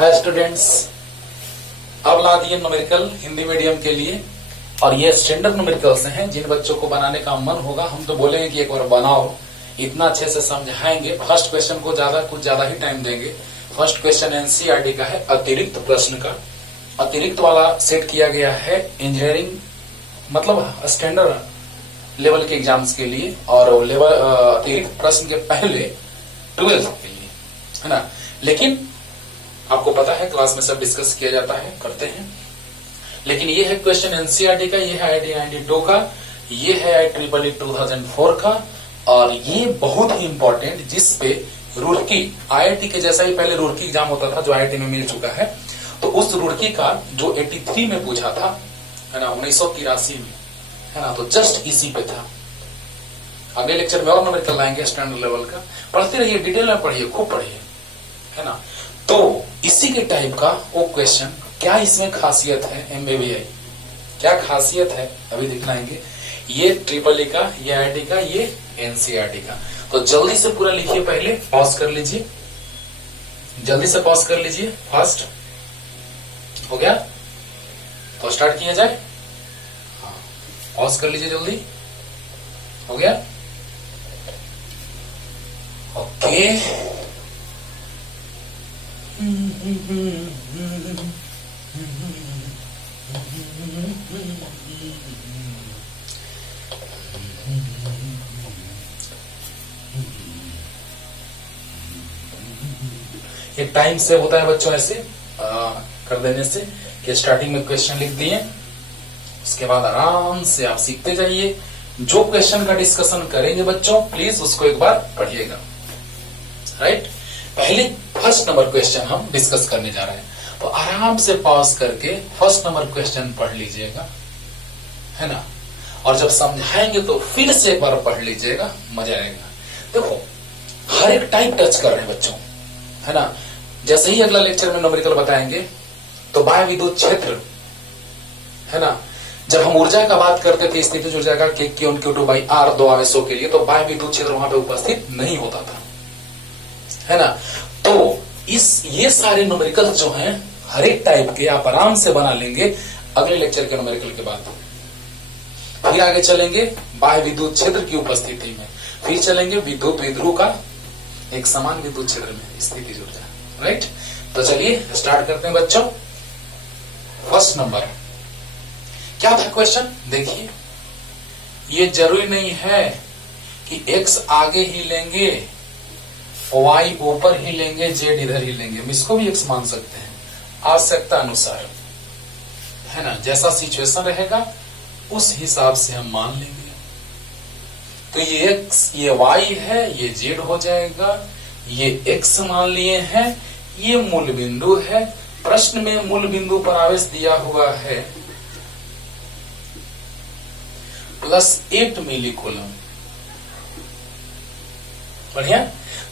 Hi students, अब ला दिए numerical Hindi medium के लिए। और ये स्टैंडर्ड न्यूमेरिकल्स हैं जिन बच्चों को बनाने का मन होगा हम तो बोलेंगे कि एक बार बनाओ, इतना अच्छे से समझाएंगे। फर्स्ट क्वेश्चन को कुछ ज्यादा ही टाइम देंगे। फर्स्ट क्वेश्चन एनसीईआरटी का है, अतिरिक्त प्रश्न का। अतिरिक्त वाला सेट किया गया है इंजीनियरिंग मतलब स्टैंडर्ड लेवल के एग्जाम्स के लिए, और लेवल अतिरिक्त प्रश्न के पहले 12th के लिए, है ना। लेकिन आपको पता है क्लास में सब डिस्कस किया जाता है, करते हैं। लेकिन ये है क्वेश्चन एनसीईआरटी का, ये है IIT 92 का, ये है IEEE 2004 का, और ये बहुत ही इंपॉर्टेंट जिसपे रुड़की IIT के जैसा ही पहले रुड़की एग्जाम होता था जो IIT में मिल चुका है। तो उस रुड़की का जो 83 में पूछा था, है ना, 1983 में, है ना, तो जस्ट इसी पे था। अगले लेक्चर में और न्यूमेरिकल लाएंगे स्टैंडर्ड लेवल का। पढ़ते रहिए, डिटेल में पढ़िए, खूब पढ़िए, है ना। तो इसी के टाइप का वो क्वेश्चन, क्या इसमें खासियत है MBBI, क्या खासियत है अभी दिखलाएंगे। ये IEEE का, ये IIT का, ये NCERT का। तो जल्दी से पूरा लिखिए, पहले पॉज कर लीजिए, जल्दी से पॉज कर लीजिए। फास्ट हो गया तो स्टार्ट किया जाए। हाँ, पॉज कर लीजिए, जल्दी हो गया। ओके, ये टाइम से होता है बच्चों, ऐसे कर देने से कि स्टार्टिंग में क्वेश्चन लिख दिए, उसके बाद आराम से आप सीखते जाइए। जो क्वेश्चन का डिस्कशन करेंगे बच्चों प्लीज उसको एक बार पढ़िएगा, राइट। पहले फर्स्ट नंबर क्वेश्चन हम डिस्कस करने जा रहे हैं, तो आराम से पॉज करके फर्स्ट नंबर क्वेश्चन पढ़ लीजिएगा, है ना। और जब समझाएंगे तो फिर से एक बार पढ़ लीजिएगा, मजा आएगा। देखो हर एक टाइप टच कर रहे हैं बच्चों, है ना। जैसे ही अगला लेक्चर में न्यूमेरिकल बताएंगे तो बाह्य विद्युत क्षेत्र, है ना, जब हम ऊर्जा का बात करते थे स्थितिज ऊर्जा का Q1 Q2 बाई R दो आवेशों के लिए, तो बाह्य विद्युत क्षेत्र वहां पे उपस्थित नहीं होता था, है ना। तो ये सारे न्यूमेरिकल जो हैं हर एक टाइप के आप आराम से बना लेंगे अगले लेक्चर के न्यूमेरिकल के बाद। फिर आगे चलेंगे बाह्य विद्युत क्षेत्र की उपस्थिति में, फिर चलेंगे विद्युत विध्रुव का एक समान विद्युत क्षेत्र में स्थितिज ऊर्जा, राइट। तो चलिए स्टार्ट करते हैं बच्चों। फर्स्ट नंबर क्या था क्वेश्चन, देखिए। ये जरूरी नहीं है कि x आगे ही लेंगे, y ऊपर ही लेंगे, z इधर ही लेंगे, हम इसको भी x मान सकते हैं आवश्यकता अनुसार, है ना। जैसा सिचुएशन रहेगा उस हिसाब से हम मान लेंगे। तो ये x, ये y है, ये z हो जाएगा, ये x मान लिए हैं, ये मूल बिंदु है। प्रश्न में मूल बिंदु पर आवेश दिया हुआ है +8 मिली कूलम, बढ़िया।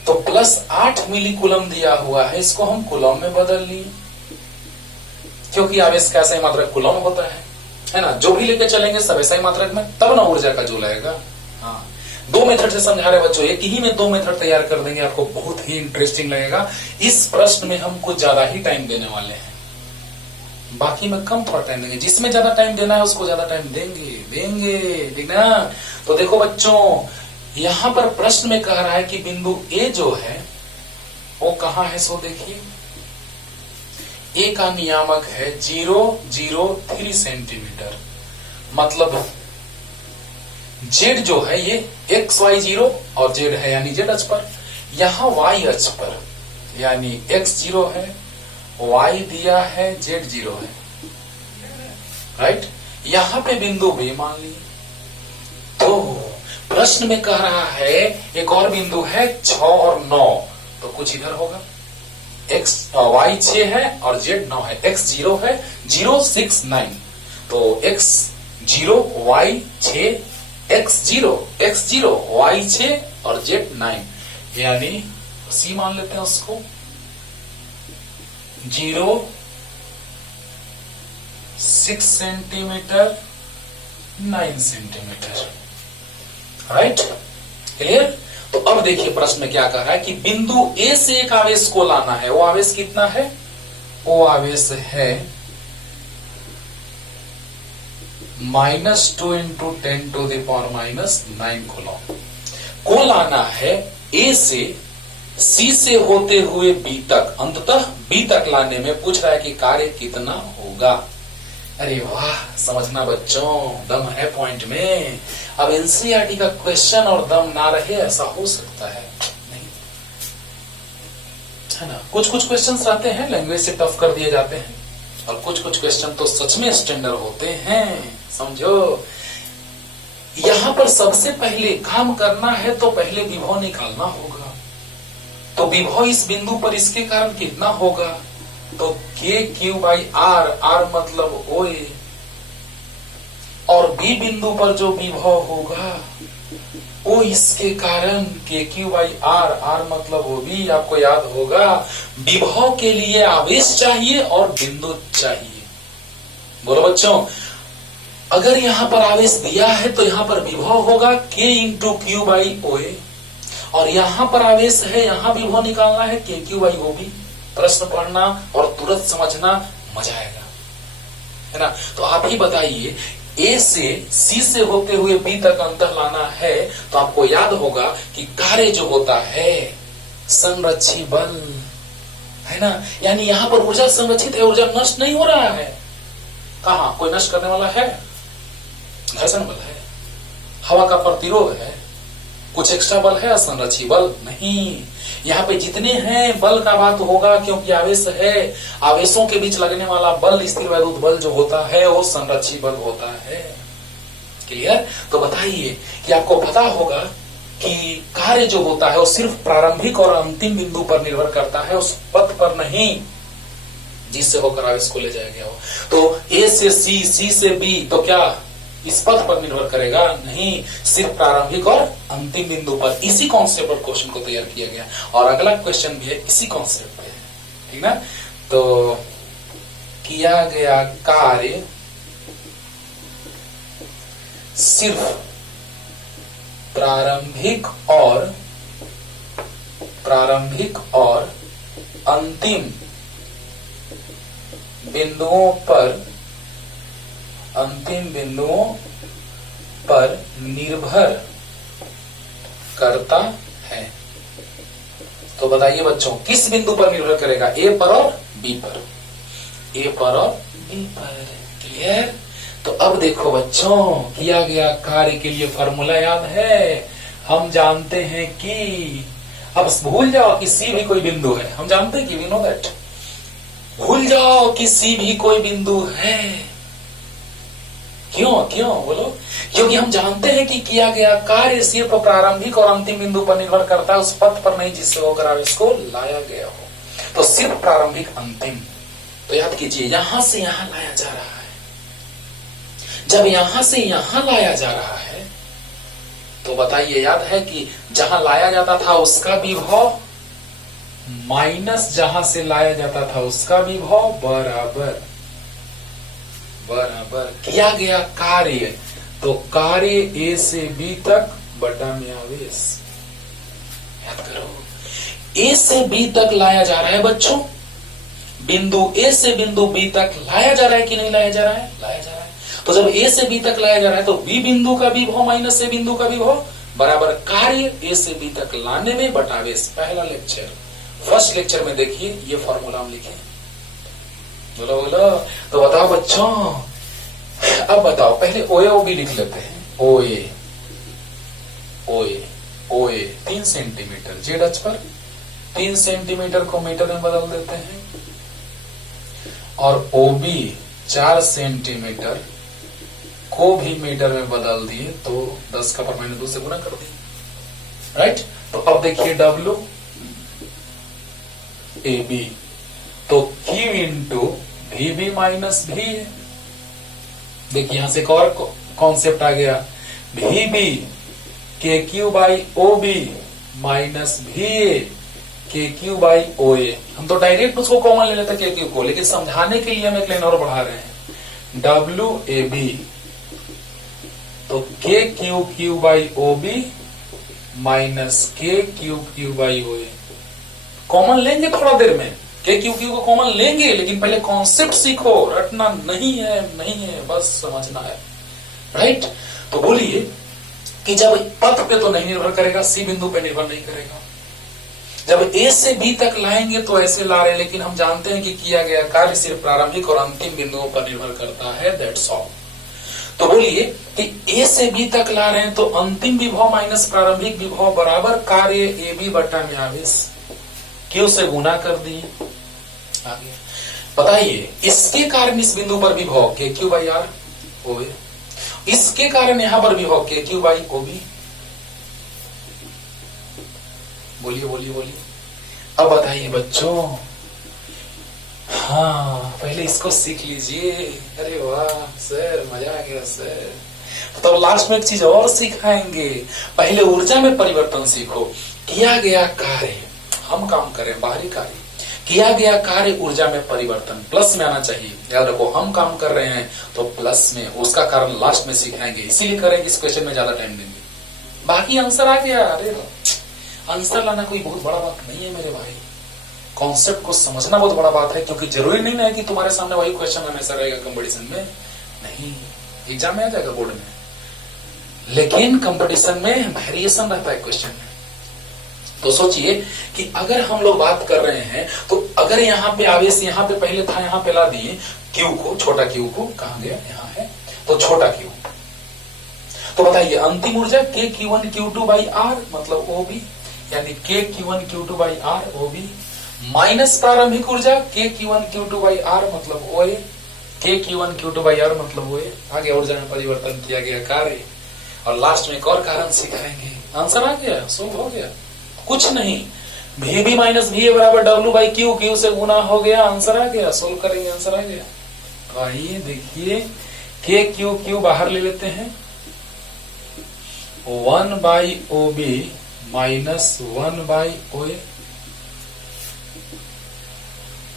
तो +8 मिली कूलम दिया हुआ है, इसको हम कूलम में बदल लिए, क्योंकि आवेश का ऐसा ही मात्रक कूलम होता है ना। जो भी लेके चलेंगे सब ऐसा ही मात्रक में, तब ना ऊर्जा का जो लगेगा। हाँ, 2 मेथड से समझा रहे बच्चों, एक ही में 2 मेथड तैयार कर देंगे, आपको बहुत ही इंटरेस्टिंग लगेगा। इस प्रश्न में हम कुछ ज्यादा ही टाइम देने वाले हैं, बाकी में कम थोड़ा टाइम देंगे। जिसमें ज्यादा टाइम देना है उसको ज्यादा टाइम देंगे, ठीक ना। तो देखो बच्चों, यहां पर प्रश्न में कह रहा है कि बिंदु A जो है वो कहां है, सो देखिए। A का नियामक है 003 सेंटीमीटर, मतलब Z जो है ये XY0 और Z है यानी Z अक्ष पर, यहां Y अक्ष पर यानी X0 है, Y दिया है, Z0 है, राइट। यहां पे बिंदु B मान ली। तो प्रश्न में कह रहा है एक और बिंदु है 6 और 9, तो कुछ इधर होगा। Y 6 है और Z 9 है, X0 है 0 6 9, तो X0 Y 6 X0 Y 6 और Z 9, यानी C मान लेते हैं उसको 0 6 सेंटीमीटर 9 सेंटीमीटर, राइट, क्लियर। तो अब देखिए प्रश्न में क्या कह रहा है कि बिंदु ए से एक आवेश को लाना है। वो आवेश कितना है ओ आवेश है -2 × 10⁻⁻⁹ कूलम को लाना है ए से सी से होते हुए बी तक, अंततः बी तक लाने में पूछ रहा है कि कार्य कितना होगा। अरे वाह, समझना बच्चों, दम है पॉइंट में। अब एनसीईआरटी का क्वेश्चन और दम ना रहे ऐसा हो सकता है नहीं, है ना। कुछ कुछ क्वेश्चंस रहते हैं लैंग्वेज से टफ कर दिए जाते हैं, और कुछ कुछ क्वेश्चन तो सच में स्टैंडर्ड होते हैं, समझो। यहां पर सबसे पहले काम करना है तो पहले विभव निकालना होगा। तो विभव इस बिंदु पर इसके कारण कितना होगा, तो KQ/R, R मतलब OA, और बी बिंदु पर जो विभव होगा वो इसके कारण KQ/R, R मतलब OB। आपको याद होगा विभव के लिए आवेश चाहिए और बिंदु चाहिए। बोलो बच्चों, अगर यहां पर आवेश दिया है तो यहां पर विभव होगा K × Q/OA, और यहां पर आवेश है, यहां विभव निकालना है KQ/OB। प्रश्न पढ़ना और तुरंत समझना, मजा आएगा, है ना। तो आप ही बताइए, ए से सी से होते हुए बी तक अंतर लाना है तो आपको याद होगा कि कार्य जो होता है संरक्षी बल, है ना। यानी यहां पर ऊर्जा संरक्षित है, ऊर्जा नष्ट नहीं हो रहा है। कहा कोई नष्ट करने वाला है? घर्षण बल है, हवा का प्रतिरोध है, कुछ एक्स्ट्रा बल है, असंरक्षी बल नहीं। यहाँ पे जितने हैं बल का बात होगा, क्योंकि आवेश है, आवेशों के बीच लगने वाला बल, स्थिर वैद्युत बल जो होता है वो संरक्षी बल होता है। क्लियर? तो बताइए कि आपको पता होगा कि कार्य जो होता है वो सिर्फ प्रारंभिक और अंतिम बिंदु पर निर्भर करता है, उस पथ पर नहीं जिससे होकर आवेश को ले जाया गया हो। तो ए से सी, सी से बी, तो क्या इस पथ पर निर्भर करेगा? नहीं, सिर्फ प्रारंभिक और अंतिम बिंदु पर। इसी कॉन्सेप्ट पर क्वेश्चन को तैयार किया गया, और अगला क्वेश्चन भी है इसी कॉन्सेप्ट पे, ठीक ना। तो किया गया कार्य सिर्फ प्रारंभिक और अंतिम बिंदुओं पर निर्भर करता है। तो बताइए बच्चों, किस बिंदु पर निर्भर करेगा? ए पर और बी पर, ए पर और बी पर। क्लियर? तो अब देखो बच्चों, किया गया कार्य के लिए फॉर्मूला याद है। हम जानते हैं कि, अब भूल जाओ कि सी भी कोई बिंदु है, हम जानते हैं कि वी नो दैट। भूल जाओ कि सी भी कोई बिंदु है। क्यों बोलो? क्योंकि हम जानते हैं कि किया गया कार्य सिर्फ प्रारंभिक और अंतिम बिंदु पर निर्भर करता है, उस पथ पर नहीं जिससे होकर आवेश को लाया गया हो। तो सिर्फ प्रारंभिक अंतिम। तो याद कीजिए, यहां से यहां लाया जा रहा है। जब यहां से यहां लाया जा रहा है तो बताइए, याद है कि जहां लाया जाता था उसका विभव माइनस जहां से लाया जाता था उसका विभव बराबर किया गया कार्य, तो कार्य ए से बी तक बटा में आवेश। याद करो, ए से बी तक लाया जा रहा है बच्चों, बिंदु ए से बिंदु बी तक लाया जा रहा है कि नहीं लाया जा रहा है? लाया जा रहा है। तो जब ए से बी तक लाया जा रहा है तो बी बिंदु का विभव माइनस ए बिंदु का विभव बराबर कार्य ए से बी तक लाने में बटा आवेश। पहला लेक्चर, फर्स्ट लेक्चर में देखिए ये फॉर्मूला हम लिखे। बोलो। तो बताओ बच्चों, अब बताओ, पहले OA लिख लेते हैं। OA 3 सेंटीमीटर, जेड अक्ष पर 3 सेंटीमीटर को मीटर में बदल देते हैं, और OB 4 सेंटीमीटर को भी मीटर में बदल दिए, तो 10 का पावर -2 से गुना कर दिए, राइट। तो अब देखिए WAB, तो Q × VB माइनस V है। देखिए यहां से एक और कॉन्सेप्ट आ गया, VB KQ/OB minus VA KQ/OA। हम तो डायरेक्ट उसको कॉमन ले लेते KQ को, लेकिन समझाने के लिए हम एक लाइन और बढ़ा रहे हैं, WAB, तो KQQ/OB माइनस KQQ/OA। कॉमन लेंगे थोड़ा देर में, के क्यू क्यू को कॉमन लेंगे, लेकिन पहले कॉन्सेप्ट सीखो, रटना नहीं है, बस समझना है, राइट। तो बोलिए कि जब पथ पे तो नहीं निर्भर करेगा, सी बिंदु पे निर्भर नहीं करेगा, जब ए से बी तक लाएंगे तो ऐसे ला रहे, लेकिन हम जानते हैं कि किया गया कार्य सिर्फ प्रारंभिक और अंतिम बिंदुओं पर निर्भर करता है, दैट्स ऑल। तो बोलिए कि ए से बी तक ला रहे हैं तो अंतिम विभव माइनस प्रारंभिक विभव बराबर कार्य ए बी बटा में आवेश, क्यू से गुना कर दिए। आगे बताइए, इसके कारण इस बिंदु पर विभव के क्यू बाई आर ओ ए, इसके कारण यहां पर विभव के क्यू बाई ओ बी। बोलिए बोलिए बोलिए, अब बताइए बच्चों। हाँ, पहले इसको सीख लीजिए। अरे वाह सर, मजा आ गया सर। तो लास्ट में एक चीज और सिखाएंगे, पहले ऊर्जा में परिवर्तन सीखो। किया गया कार्य, हम काम करें बाहरी कार्य, किया गया कार्य ऊर्जा में परिवर्तन प्लस में आना चाहिए। याद रखो, हम काम कर रहे हैं तो प्लस में, उसका कारण लास्ट में सिखाएंगे, इसीलिए करेंगे इस क्वेश्चन में ज्यादा टाइम देंगे। बाकी आंसर आ गया। अरे आंसर लाना कोई बहुत बड़ा बात नहीं है मेरे भाई, कॉन्सेप्ट को समझना बहुत बड़ा बात है, क्योंकि जरूरी नहीं है कि तुम्हारे सामने वही क्वेश्चन हमेशा रहेगा कंपटीशन में, नहीं, एग्जाम में आ जाएगा बोर्ड में, लेकिन कंपटीशन में वेरिएशन रहता है क्वेश्चन में। तो सोचिए कि अगर हम लोग बात कर रहे हैं, तो अगर यहाँ पे आवेश यहाँ पे पहले था, यहाँ पे ला दिए क्यू को, छोटा क्यू को, कहां गया, यहाँ है, तो छोटा क्यू। तो बताइए अंतिम ऊर्जा के Q1 Q2 बाई आर मतलब OB, यानी के Q1 Q2 by are OB, minus प्रारंभिक ऊर्जा के Q1 Q2 बाई आर मतलब OA, के Q1 Q2 बाई आर मतलब OA। आगे ऊर्जा में परिवर्तन किया गया कार्य, और लास्ट में एक और कारण सिखाएंगे। आंसर आ गया, सोल्व हो गया, कुछ नहीं। VB माइनस VA बराबर W बाई Q, Q से गुना हो गया, आंसर आ गया, सोल्व करेंगे, आंसर आ गया। तो आइए देखिए, के Q बाहर ले लेते हैं, 1 by OB minus 1 by OA।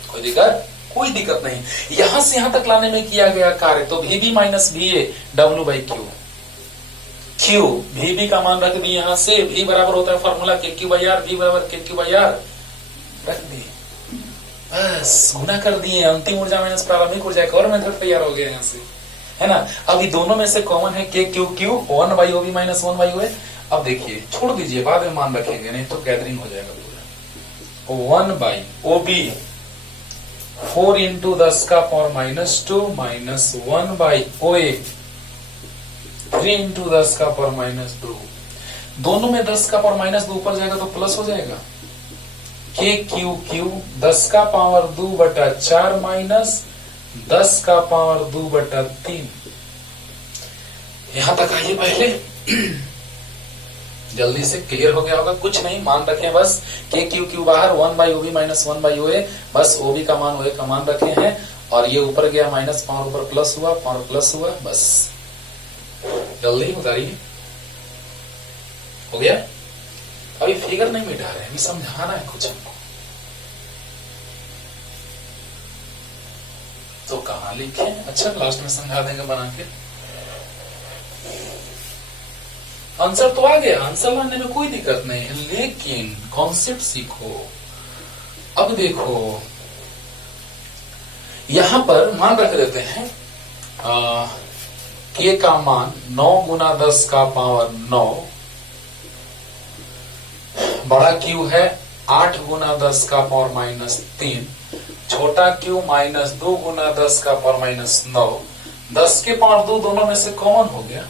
कोई दिक्कत? कोई दिक्कत नहीं। यहां से यहां तक लाने में किया गया कार्य, तो VB minus VA W by Q, Q VB का मान रख दिए, यहां से V बराबर होता है फॉर्मूला के Q बाई आर, V बराबर के Q बाई आर रख दिए, बस गुना कर दिए। अंतिम ऊर्जा माइनस प्रारंभिक ऊर्जा, एक और मेथड तैयार हो गया यहाँ से, है ना। अभी दोनों में से कॉमन है के Q 1 by OB minus 1 by OA। अब देखिए, छोड़ दीजिए, बाद में मान रखेंगे, नहीं तो गैदरिंग हो जाएगा पूरा। 1 बाई OB 4 इंटू 10 का power minus 2 minus 1 by OA 3 into 10 का पावर माइनस 2। दोनों में 10 का पावर माइनस 2 ऊपर जाएगा तो प्लस हो जाएगा। के Q 10 का पावर 2 बटा 4 माइनस 10 का पावर 2 बटा 3। यहां तक आइए, पहले जल्दी से क्लियर हो गया होगा, कुछ नहीं, मान रखें बस। के Q बाहर 1 by OB minus 1 by OA, बस OB का मान OA का मान रखे हैं, और ये ऊपर गया माइनस, पावर ऊपर प्लस हुआ, पावर प्लस हुआ, बस जल्दी उतारिए। हो गया? अभी फिगर नहीं मिटा रहे, अभी समझाना है कुछ हमको। तो कहां लिखे? अच्छा, लास्ट में समझा देंगे बना के। आंसर तो आ गया, आंसर लाने में कोई दिक्कत नहीं है, लेकिन कॉन्सेप्ट सीखो। अब देखो, यहां पर मान रख देते हैं, के का मान 9 गुना 10 का पावर 9, बड़ा क्यू है 8 गुना 10 का पावर माइनस 3, छोटा क्यू माइनस 2 गुना 10 का पावर माइनस 9। 10 के पावर 2 दोनों में से कॉमन हो गया,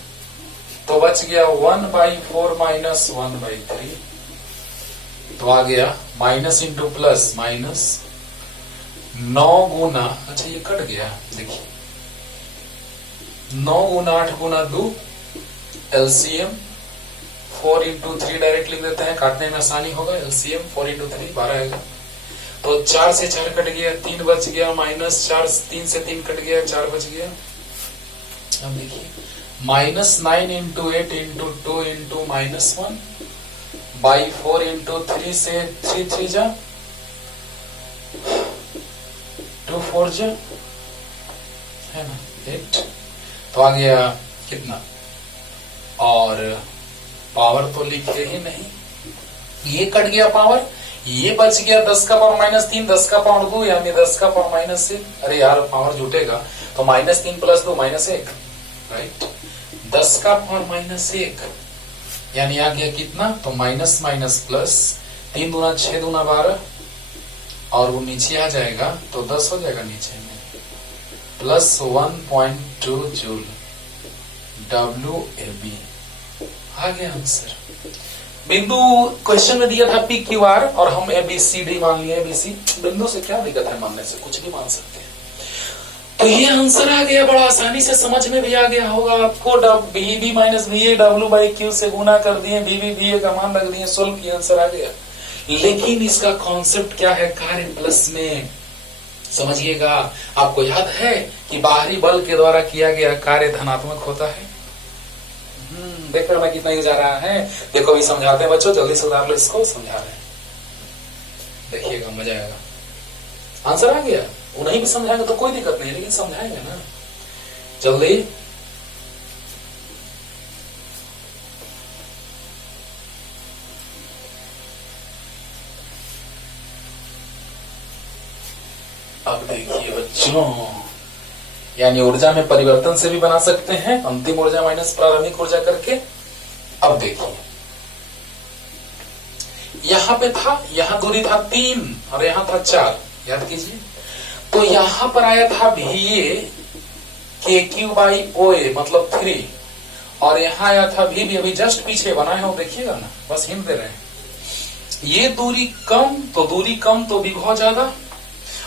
तो बच गया 1 बाई 4 माइनस 1 बाई 3। तो आ गया माइनस इंटू प्लस माइनस 9 गुना, अच्छा ये कट गया, देखिए 9 गुना 8 गुना 2 LCM 4 इंटू 3 डायरेक्ट लिख देते हैं, काटने में आसानी होगा। LCM 4 इंटू 3 12 आएगा, तो 4 से 4 कट गया, 3 बच गया, माइनस 4 3 से 3 कट गया, 4 बच गया। अब देखिए minus 9 into 8 into 2 into minus 1 by 4 into 3 से 3 3 जा 2 4 जा, है ना 8। तो आ गया कितना, और पावर तो लिखे ही नहीं, ये कट गया पावर, ये बच गया 10 का पावर -3, 10 का पावर 2 यानी 10 का पावर -1। अरे यार पावर जुटेगा तो -3 + 2 -1, राइट। 10 का पावर -1 यानी आ गया कितना, तो माइनस माइनस प्लस, 3 दूना 6 दूना 12 और वो नीचे आ जाएगा तो 10 हो जाएगा नीचे में, प्लस 1.2 जूल WAB आ गया आंसर। बिंदु क्वेश्चन में दिया था PQR और हम ABCD मान लिए। ABC बिंदु से क्या दिक्कत है मानने से, कुछ भी मान सकते हैं। तो ये आंसर आ गया, बड़ा आसानी से समझ में भी आ गया होगा आपको। VB - VA W/Q से गुना कर दिए, VB VA का मान रख दिए, सोल्व किया, आंसर आ गया। लेकिन इसका कॉन्सेप्ट क्या है, कार्य प्लस में। समझिएगा, आपको याद है कि बाहरी बल के द्वारा किया गया कार्य धनात्मक होता है। देख रहे कितना ही जा रहा है। देखो अभी समझाते हैं बच्चों, जल्दी सुधार लो इसको, समझा रहे हैं, देखिएगा मजा आएगा। आंसर आ गया, वो नहीं भी समझाएंगे तो कोई दिक्कत नहीं, लेकिन समझाएंगे ना जल्दी। अब देखिए बच्चों, यानी ऊर्जा में परिवर्तन से भी बना सकते हैं, अंतिम ऊर्जा माइनस प्रारंभिक ऊर्जा करके। अब देखिए यहां पे था, यहां दूरी था 3 और यहां था 4, याद कीजिए। तो यहां पर आया था VA KQ/OA मतलब 3, और यहां आया था VB, अभी जस्ट पीछे बनाए हो, देखिएगा ना, बस हिंट दे रहे हैं। ये दूरी कम तो विभव ज्यादा,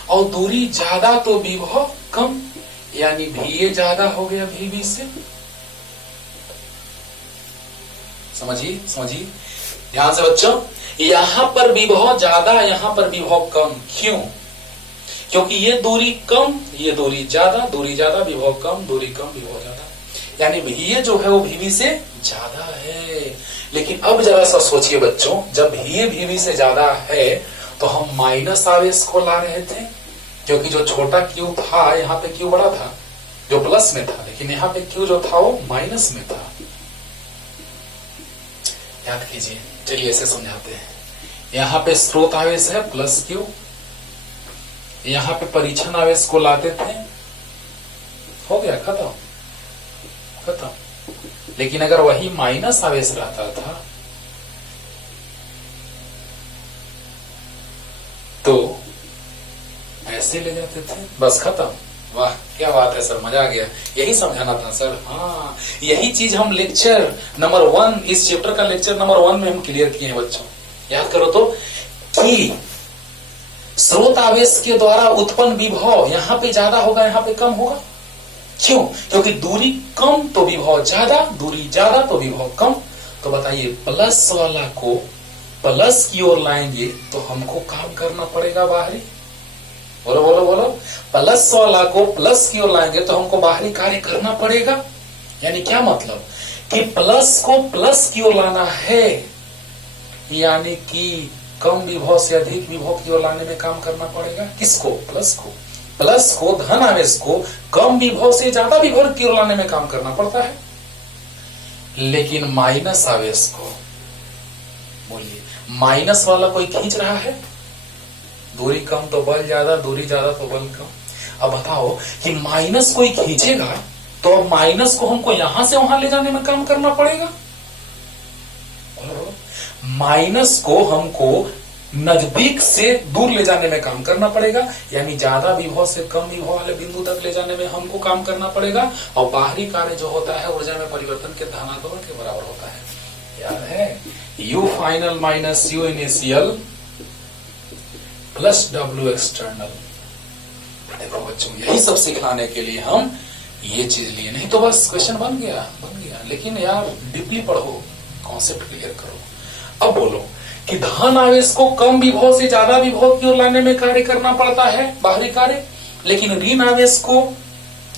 और दूरी ज्यादा तो विभव कम, यानी VA ज्यादा हो गया VB से। समझिए ध्यान से बच्चों, यहां पर विभव ज्यादा, यहां पर विभव कम। क्यों? क्योंकि ये दूरी कम, ये दूरी ज्यादा, विभव कम, दूरी कम, विभव ज्यादा, यानी VA जो है वो VB से ज्यादा है। लेकिन अब जरा सा सोचिए बच्चों, जब VA VB से ज्यादा है तो हम माइनस आवेश को ला रहे थे, क्योंकि जो छोटा Q था यहाँ पे Q बड़ा था जो प्लस में था, लेकिन यहाँ पे Q जो था वो माइनस में था। याद कीजिए, चलिए ऐसे समझाते हैं। यहाँ पे स्रोत आवेश है +Q, यहाँ पे परीक्षण आवेश को लाते थे, हो गया खत्म। लेकिन अगर वही माइनस आवेश रहता था तो ऐसे ले जाते थे, बस खत्म। वाह क्या बात है सर, मजा आ गया, यही समझाना था सर। हाँ, यही चीज हम लेक्चर नंबर 1, इस चैप्टर का लेक्चर नंबर 1 में हम क्लियर किए हैं बच्चों। याद करो तो, कि स्रोत आवेश के द्वारा उत्पन्न विभव यहाँ पे ज्यादा होगा, यहाँ पे कम होगा। क्यों? क्योंकि दूरी कम तो विभव ज्यादा, दूरी ज्यादा तो विभव कम। तो बताइए, प्लस वाला को प्लस की ओर लाएंगे तो हमको काम करना पड़ेगा बाहरी। बोलो बोलो बोलो, प्लस वाला को प्लस की ओर लाएंगे तो हमको बाहरी कार्य करना पड़ेगा। यानी क्या मतलब, कि प्लस को प्लस की ओर लाना है, यानी कि कम विभव से अधिक विभव की ओर लाने में काम करना पड़ेगा। किसको? प्लस को धन आवेश को कम विभव से ज्यादा विभव की ओर लाने में काम करना पड़ता है। लेकिन माइनस आवेश को, बोलिए, माइनस वाला कोई खींच रहा है, दूरी कम तो बल ज्यादा, दूरी ज्यादा तो बल कम। अब बताओ कि माइनस कोई खींचेगा तो अब माइनस को हमको यहां से वहां ले जाने में काम करना पड़ेगा। माइनस को हमको नजदीक से दूर ले जाने में काम करना पड़ेगा, यानी ज्यादा विभव से कम विभव वाले बिंदु तक ले जाने में हमको काम करना पड़ेगा। और बाहरी कार्य जो होता है ऊर्जा में परिवर्तन के धनात्मक के बराबर होता है। याद है, U final minus U initial plus W external. देखो बच्चों, यही सब सिखाने के लिए हम ये चीज लिए, नहीं तो बस क्वेश्चन बन गया। लेकिन यार डीपली पढ़ो, कॉन्सेप्ट क्लियर करो। अब बोलो कि धन आवेश को कम विभव से ज्यादा विभव की ओर लाने में कार्य करना पड़ता है, बाहरी कार्य, लेकिन ऋण आवेश को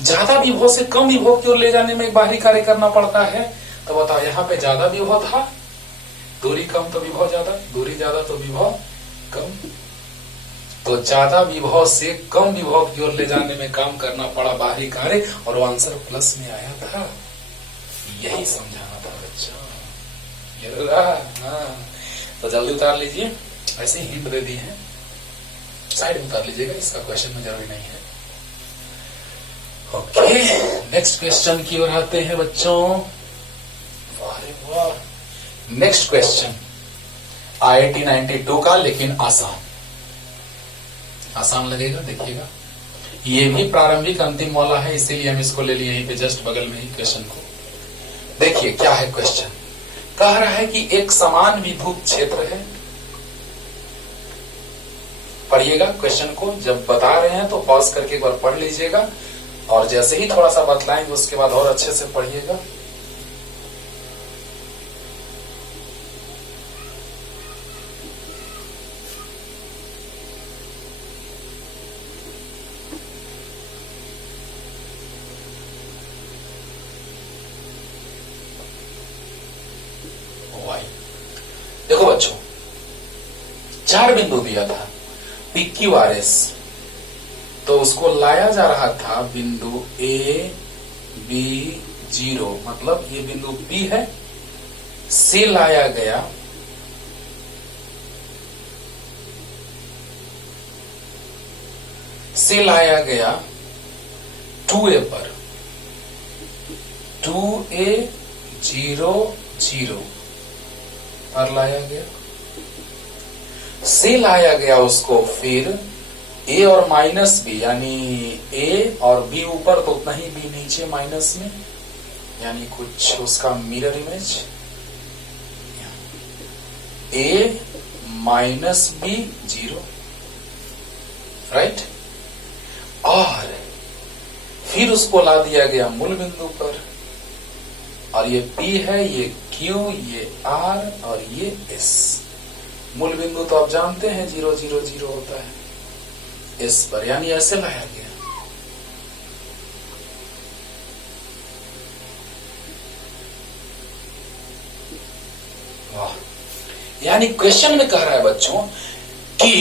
ज्यादा विभव से कम विभव की ओर ले जाने में बाहरी कार्य करना पड़ता है। तो बताओ, यहाँ पे ज्यादा विभव था, दूरी कम तो विभव ज्यादा, दूरी ज्यादा तो विभव कम। तो ज्यादा विभव से कम विभव की ओर ले जाने में काम करना पड़ा बाहरी कार्य, और वो आंसर प्लस में आया था। यही समझाना था बच्चों। हाँ, तो जल्दी उतार लीजिए। ऐसे ही हिंट दे दिए हैं, साइड में कर लीजिएगा, इसका क्वेश्चन में जरूरी नहीं है। ओके, नेक्स्ट क्वेश्चन की ओर आते हैं बच्चों। अरे वाह, नेक्स्ट क्वेश्चन IIT 92 का, लेकिन आसान आसान लगेगा, देखिएगा। ये भी प्रारंभिक अंतिम वाला है, इसीलिए हम इसको ले लिए यहीं पे जस्ट बगल में ही क्वेश्चन को। देखिए क्या है क्वेश्चन, कह रहा है कि एक समान विद्युत क्षेत्र है। पढ़िएगा क्वेश्चन को, जब बता रहे हैं तो पॉज करके एक बार पढ़ लीजिएगा, और जैसे ही थोड़ा सा बतलाएंगे उसके बाद और अच्छे से पढ़िएगा। देखो बच्चों, 4 बिंदु दिया था PQRS, तो उसको लाया जा रहा था बिंदु A B 0, मतलब ये बिंदु P है, से लाया गया लाया गया 2A पर, 2A 0 0 पर लाया गया, से लाया गया उसको फिर A और माइनस B, यानी A और B ऊपर तो उतना ही B नीचे माइनस में, यानी कुछ उसका mirror image, A minus B 0, right. और फिर उसको ला दिया गया मूल बिंदु पर, और ये P है, ये Q, ये R और ये S। मूल बिंदु तो आप जानते हैं 0 0 0 होता है S पर, यानी ऐसे लाया गया। वाह, यानी क्वेश्चन में कह रहा है बच्चों कि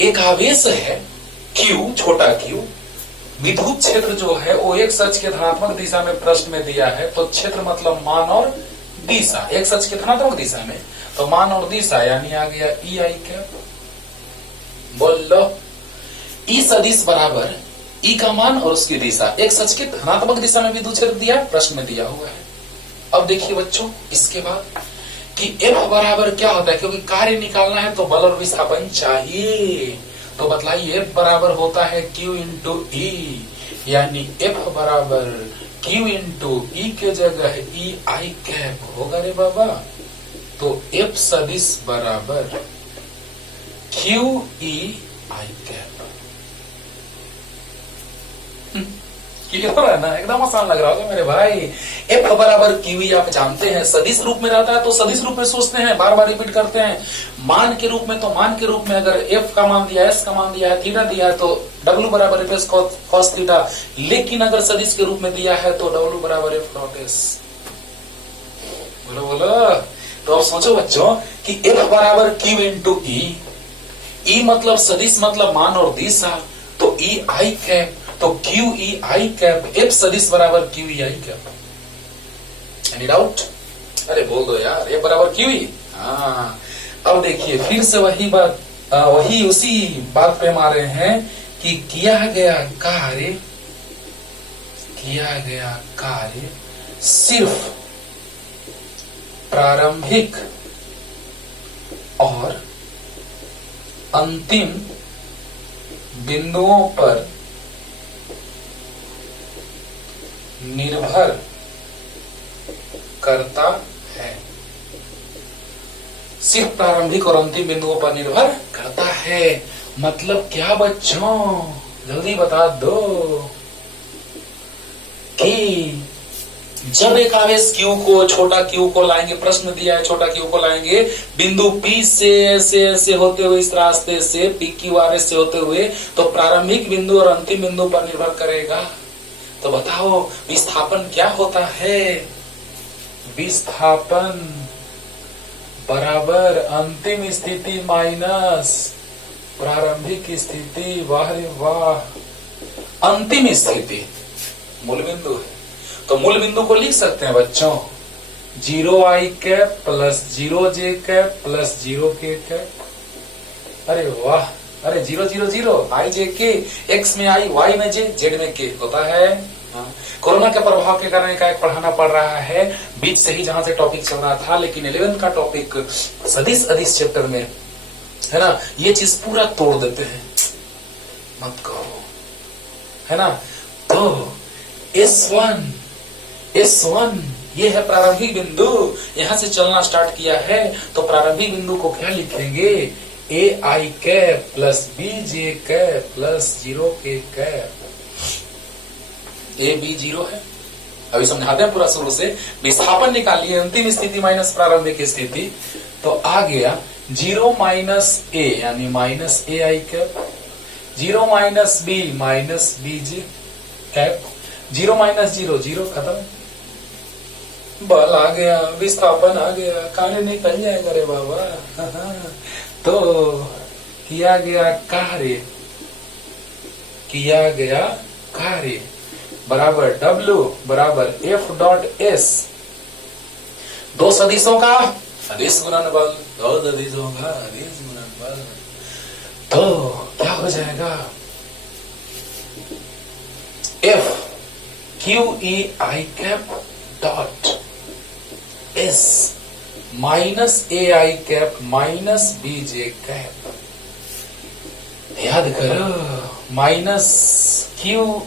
एक आवेश है Q, छोटा Q, विद्युत क्षेत्र जो है वो एक सच के धनात्मक दिशा में प्रश्न में दिया है, तो क्षेत्र मतलब मान और दिशा, एक सच के धनात्मक दिशा में, तो मान और दिशा यानी आ गया EI कैप। बोल लो, E सदिश बराबर E का मान और उसकी दिशा, एक सच के धनात्मक दिशा में विद्युत क्षेत्र दिया, प्रश्न में दिया हुआ है। अब देखिए बच्चों इसके बाद कि F बराबर क्या होता है, क्योंकि कार्य निकालना है तो बल और विस्थापन चाहिए, तो बतलाइए F बराबर होता है Q इंटू E, यानी F बराबर Q इंटू E के जगह EI कैप होगा रे बाबा, तो F सदिश बराबर QEI कैप। क्लियर है ना, एकदम आसान लग रहा होगा मेरे भाई। F बराबर QE आप जानते हैं, सदिश रूप में रहता है तो सदिश रूप में सोचते हैं, बार बार रिपीट करते हैं। मान के रूप में तो मान के रूप में, अगर F का मान दिया है, S का मान दिया है, थीटा दिया है तो W बराबर F cos थीटा, लेकिन अगर सदिश के रूप में दिया है तो W बराबर F डॉट S। बोलो बोलो, तो आप सोचो बच्चों कि F बराबर Q इंटू E मतलब सदिश मतलब मान और दिशा, तो EI कैप, तो QEI कैप, F सदिश बराबर QEI कैप। Any doubt? अरे बोल दो यार, F बराबर QE। हाँ, अब देखिए फिर से वही बात, वही उसी बात पे हम आ रहे हैं कि किया गया कार्य सिर्फ प्रारंभिक और अंतिम बिंदुओं पर निर्भर करता है, सिर्फ प्रारंभिक और अंतिम बिंदुओं पर निर्भर करता है। मतलब क्या बच्चों, जल्दी बता दो कि जब एक आवेश Q को, छोटा Q को लाएंगे, प्रश्न दिया है छोटा Q को लाएंगे बिंदु P से ऐसे होते हुए इस रास्ते से PQRS से होते हुए, तो प्रारंभिक बिंदु और अंतिम बिंदु पर निर्भर करेगा। तो बताओ विस्थापन क्या होता है? विस्थापन बराबर अंतिम स्थिति माइनस प्रारंभिक स्थिति। वाह रे वाह, अंतिम स्थिति मूल बिंदु है, तो मूल बिंदु को लिख सकते हैं बच्चों 0I cap plus 0J cap plus 0K cap. अरे वाह, अरे 0 0 0, आई जे के, एक्स में आई, वाई में जे, जेड में के होता है। हाँ। कोरोना के प्रभाव के कारण का पढ़ाना पड़ रहा है बीच से ही, जहां से टॉपिक चल रहा था, लेकिन 11th का टॉपिक सदिश अदिश चैप्टर में है ना, ये चीज पूरा तोड़ देते हैं, मत करो, है ना। तो S1 ये है प्रारंभिक बिंदु, यहां से चलना स्टार्ट किया है, तो प्रारंभिक बिंदु को क्या लिखेंगे, A I cap plus B J cap plus 0 K cap. A B 0 है, अभी समझाते हैं पूरा शुरू से। विस्थापन निकालिए, अंतिम स्थिति माइनस प्रारंभिक स्थिति, तो आ गया 0 माइनस ए यानी minus A I cap, 0 minus B minus B J cap, 0 minus 0 0 खत्म, बल आ गया, विस्थापन आ गया, कार्य निकल जाएगा रे बाबा। तो किया गया कार्य बराबर W बराबर F डॉट S, दो सदिशों का अदिश गुणनफल, दो सदिशों का अदिश गुणनफल, तो क्या हो जाएगा, F Q E I cap dot S minus A I cap minus B J cap. याद करो, माइनस क्यू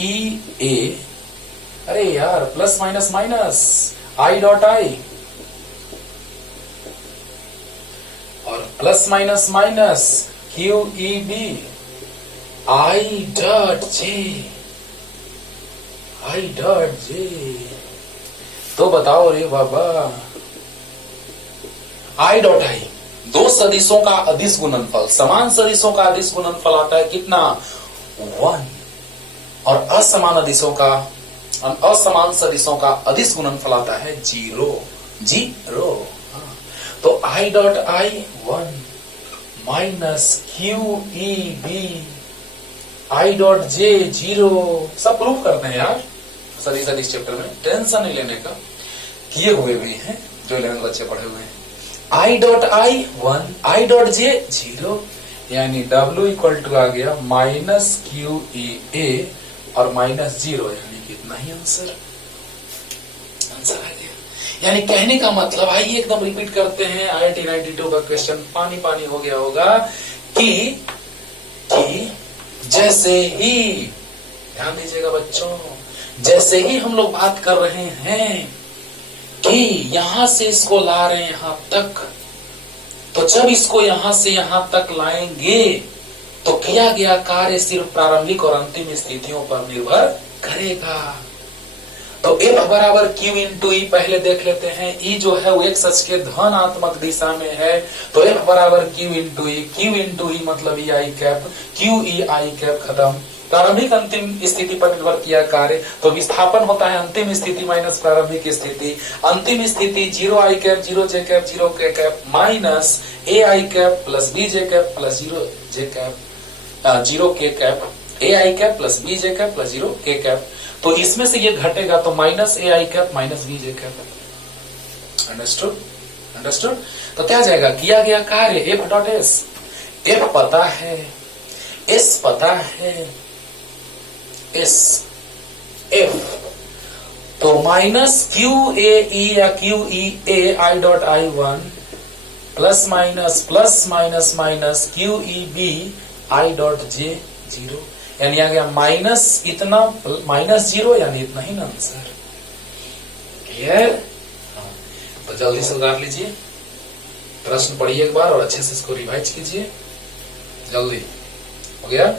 ई ए, अरे यार plus minus minus I dot I, और plus minus minus Q E B I dot J. तो बताओ रे बाबा, आई dot आई, दो सदिशों का अदिश गुणनफल, समान सदिशों का अदिश गुणनफल आता है कितना, 1, और असमान सदिशों का अदिश गुणनफल आता है 0 0। तो I dot I 1 minus Q E B I dot J 0, सब प्रूफ करते हैं यार सदिश चैप्टर में, टेंशन नहीं लेने का, किए हुए भी हैं जो 11 बच्चे पढ़े हुए हैं। आई dot I 1, I dot J 0, यानी W इक्वल टू आ गया माइनस क्यू ई ए और माइनस 0, यानी कितना ही आंसर आ गया। यानी कहने का मतलब, आइए एकदम रिपीट करते हैं, IIT 92 का क्वेश्चन पानी पानी हो गया होगा कि जैसे ही, ध्यान दीजिएगा बच्चों, जैसे ही हम लोग बात कर रहे हैं कि यहां से इसको ला रहे हैं यहां तक, तो जब इसको यहां से यहां तक लाएंगे तो किया गया कार्य सिर्फ प्रारंभिक और अंतिम स्थितियों पर निर्भर करेगा। तो F बराबर Q इंटू ई पहले देख लेते हैं, E जो है वो एक्स अक्ष के धनात्मक दिशा में है, तो F बराबर Q इंटू ई मतलब E आई कैप, Q E आई कैप खत्म। प्रारंभिक अंतिम स्थिति पर निर्भर किया कार्य, तो विस्थापन होता है अंतिम स्थिति माइनस प्रारंभिक स्थिति, अंतिम स्थिति 0 आई cap 0 J cap 0 K cap minus A I cap plus B J cap plus 0 J cap 0 K cap, A I cap plus B J cap plus 0 K cap. तो इसमें से ये घटेगा तो minus A I cap minus B J cap. Understood. तो क्या जाएगा, किया गया कार्य F डॉट S, F पता है, S पता है, S F, तो माइनस क्यू ए ई या Q E A I dot I 1 plus minus minus Q E B I dot J 0, यानी आ गया माइनस इतना माइनस 0, यानी इतना ही ना आंसर। क्लियर? तो जल्दी से उतार लीजिए, प्रश्न पढ़िए एक बार और अच्छे से इसको रिवाइज कीजिए, जल्दी हो गया।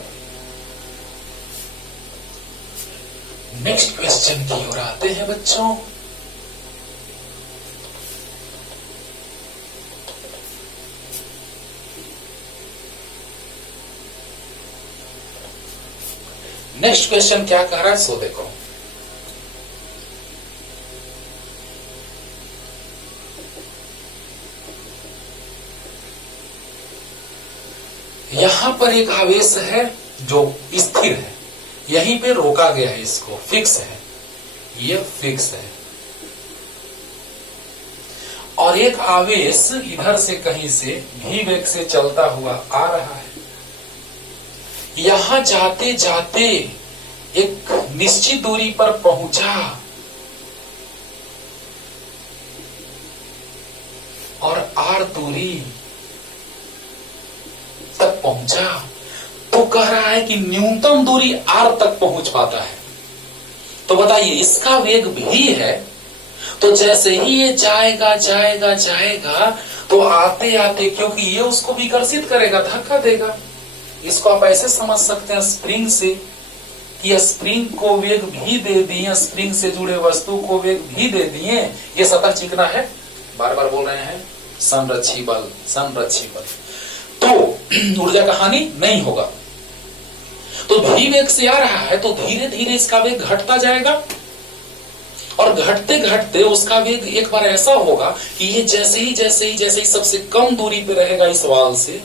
नेक्स्ट क्वेश्चन की ओर आते हैं बच्चों। नेक्स्ट क्वेश्चन क्या कह रहा है सो देखो, यहां पर एक आवेश है जो स्थिर है, यहीं पे रोका गया है, इसको फिक्स है, ये फिक्स है, और एक आवेश इधर से कहीं से भी वेग से चलता हुआ आ रहा है। यहां जाते जाते एक निश्चित दूरी पर पहुंचा और आर दूरी तक पहुंचा, तो कह रहा है कि न्यूनतम दूरी आर तक पहुंच पाता है। तो बताइए इसका वेग भी है, तो जैसे ही ये जाएगा जाएगा जाएगा तो आते आते, क्योंकि ये उसको विकर्षित करेगा, धक्का देगा। इसको आप ऐसे समझ सकते हैं स्प्रिंग से कि स्प्रिंग को वेग भी दे दिए, स्प्रिंग से जुड़े वस्तु को वेग भी दे दिए। ये सतह चिकना है, बार बार बोल रहे हैं, संरक्षी बल, संरक्षी बल, तो ऊर्जा का हानि नहीं होगा। तो भी वेग से आ रहा है तो धीरे धीरे इसका वेग घटता जाएगा और घटते घटते उसका वेग एक बार ऐसा होगा कि ये जैसे ही सबसे कम दूरी पे रहेगा इस वाल से,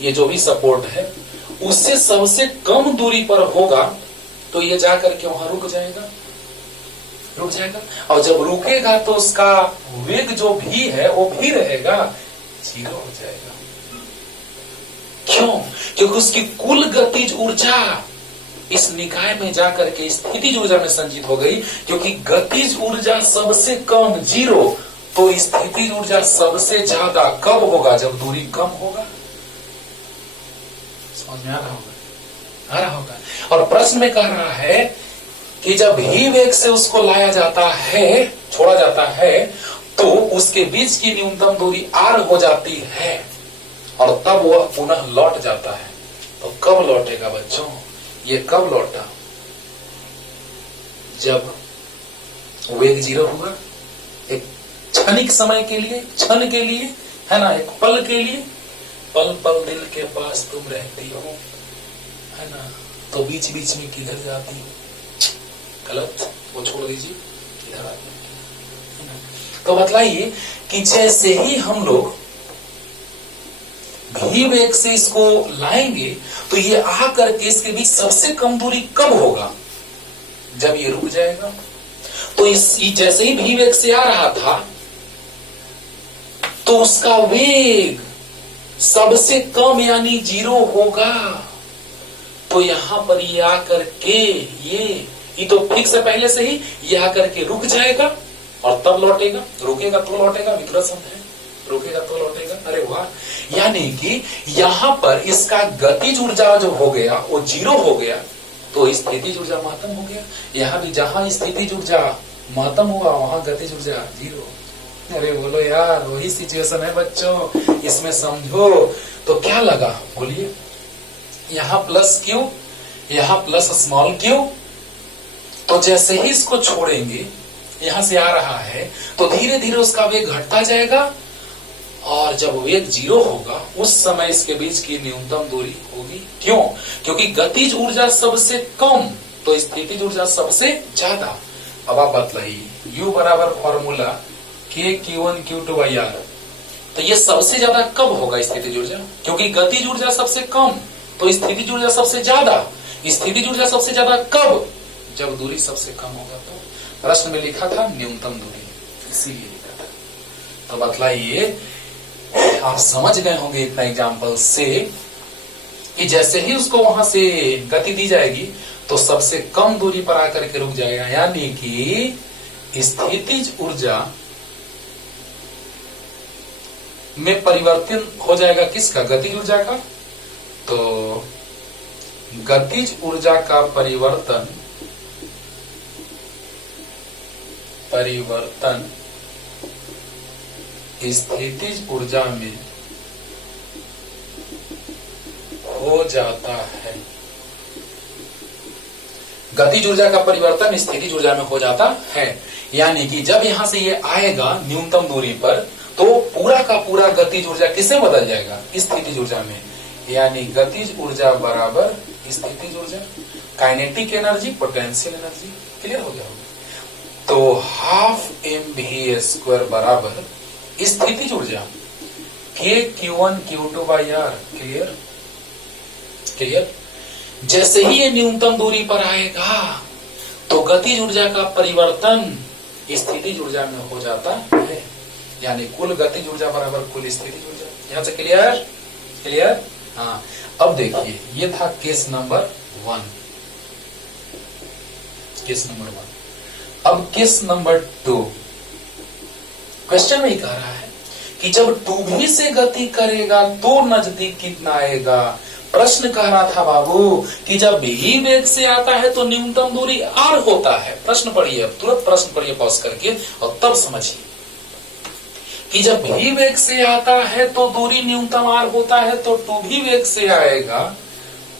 ये जो भी सपोर्ट है उससे सबसे कम दूरी पर होगा, तो ये जाकर के वहां रुक जाएगा। और जब रुकेगा तो उसका वेग जो भी है वो भी रहेगा, जीरो हो जाएगा। क्यों? क्योंकि उसकी कुल गतिज ऊर्जा इस निकाय में जाकर के स्थितिज ऊर्जा में संचित हो गई। क्योंकि गतिज ऊर्जा सबसे कम जीरो, तो स्थितिज ऊर्जा सबसे ज्यादा कब होगा? जब दूरी कम होगा। समझ में आ रहा होगा। और प्रश्न में कह रहा है कि जब ही वेग से उसको लाया जाता है, छोड़ा जाता है, तो उसके बीच की न्यूनतम दूरी आर हो जाती है और तब वह पुनः लौट जाता है। तो कब लौटेगा बच्चों? ये कब लौटा? जब वेग जीरो होगा, एक क्षणिक समय के लिए, क्षण के लिए, है ना, एक पल के लिए, पल पल दिल के पास तुम रहती हो, है ना, तो बीच बीच में किधर जाती हो? गलत, वो छोड़ दीजिए, इधर आती। तो बतलाइए कि जैसे ही हम लोग भी वेग से इसको लाएंगे तो ये आ करके इसके बीच सबसे कम दूरी कब होगा? जब ये रुक जाएगा। तो जैसे ही भी वेग से आ रहा था तो उसका वेग सबसे कम यानी जीरो होगा। तो यहां पर ये आकर के ये तो फिक्स है पहले से ही, ये आकर के रुक जाएगा और तब लौटेगा। रुकेगा तो लौटेगा, विकर्षण है, रुकेगा तो लौटेगा। अरे वाह! यानी कि यहां पर इसका गतिज ऊर्जा जो हो गया वो जीरो हो गया, तो स्थितिज ऊर्जा महत्तम हो गया। यहां भी जहां स्थितिज ऊर्जा महत्तम हुआ वहां गतिज ऊर्जा जीरो। अरे बोलो यार, वही सिचुएशन है बच्चों, इसमें समझो। तो क्या लगा बोलिए? यहां प्लस क्यू, यहां प्लस स्मॉल क्यू। तो जैसे ही इसको छोड़ेंगे, यहां से आ रहा है, तो धीरे धीरे उसका वेग घटता जाएगा और जब वेग जीरो होगा उस समय इसके बीच की न्यूनतम दूरी होगी। क्यों? क्योंकि गतिज ऊर्जा सबसे कम तो स्थितिज ऊर्जा सबसे ज्यादा। अब आप बतलाइए, U बराबर फॉर्मूला K Q1 तो ये सबसे ज्यादा कब होगा स्थितिज ऊर्जा? क्योंकि गतिज ऊर्जा सबसे कम तो स्थितिज ऊर्जा सबसे ज्यादा। स्थितिज ऊर्जा सबसे ज्यादा कब? जब दूरी सबसे कम होगा। तो प्रश्न में लिखा था न्यूनतम दूरी, इसीलिए लिखा था। तो बतलाइए, आप समझ गए होंगे इतना एग्जाम्पल से कि जैसे ही उसको वहां से गति दी जाएगी तो सबसे कम दूरी पर आकर के रुक जाएगा। यानी कि स्थितिज ऊर्जा में परिवर्तन हो जाएगा किसका? गतिज ऊर्जा का। तो गतिज ऊर्जा का परिवर्तन स्थितिज ऊर्जा में हो जाता है। गतिज ऊर्जा का परिवर्तन स्थितिज ऊर्जा में हो जाता है। यानी कि जब यहां से ये आएगा न्यूनतम दूरी पर तो पूरा का पूरा गतिज ऊर्जा किससे बदल जाएगा? स्थितिज ऊर्जा में। यानी गतिज ऊर्जा बराबर स्थितिज ऊर्जा, kinetic energy, potential energy. Clear हो गया होगा? तो हाफ mv² बराबर स्थितिज ऊर्जा K Q1 Q2/R। क्लियर? जैसे ही ये न्यूनतम दूरी पर आएगा तो गतिज ऊर्जा का परिवर्तन स्थितिज ऊर्जा में हो जाता है। यानी कुल गतिज ऊर्जा बराबर कुल स्थितिज ऊर्जा। यहां से क्लियर? क्लियर? हाँ। अब देखिए, ये था केस नंबर 1, केस नंबर 1। अब केस नंबर 2, क्वेश्चन में ही कह रहा है कि जब 2v से गति करेगा तो नजदीक कितना आएगा। प्रश्न कह रहा था बाबू कि जब v वेग से आता है तो न्यूनतम दूरी r होता है। प्रश्न पढ़िए, अब तुरंत प्रश्न पढ़िए पॉज करके और तब समझिए कि जब v वेग से आता है तो दूरी न्यूनतम r होता है, तो 2v वेग से आएगा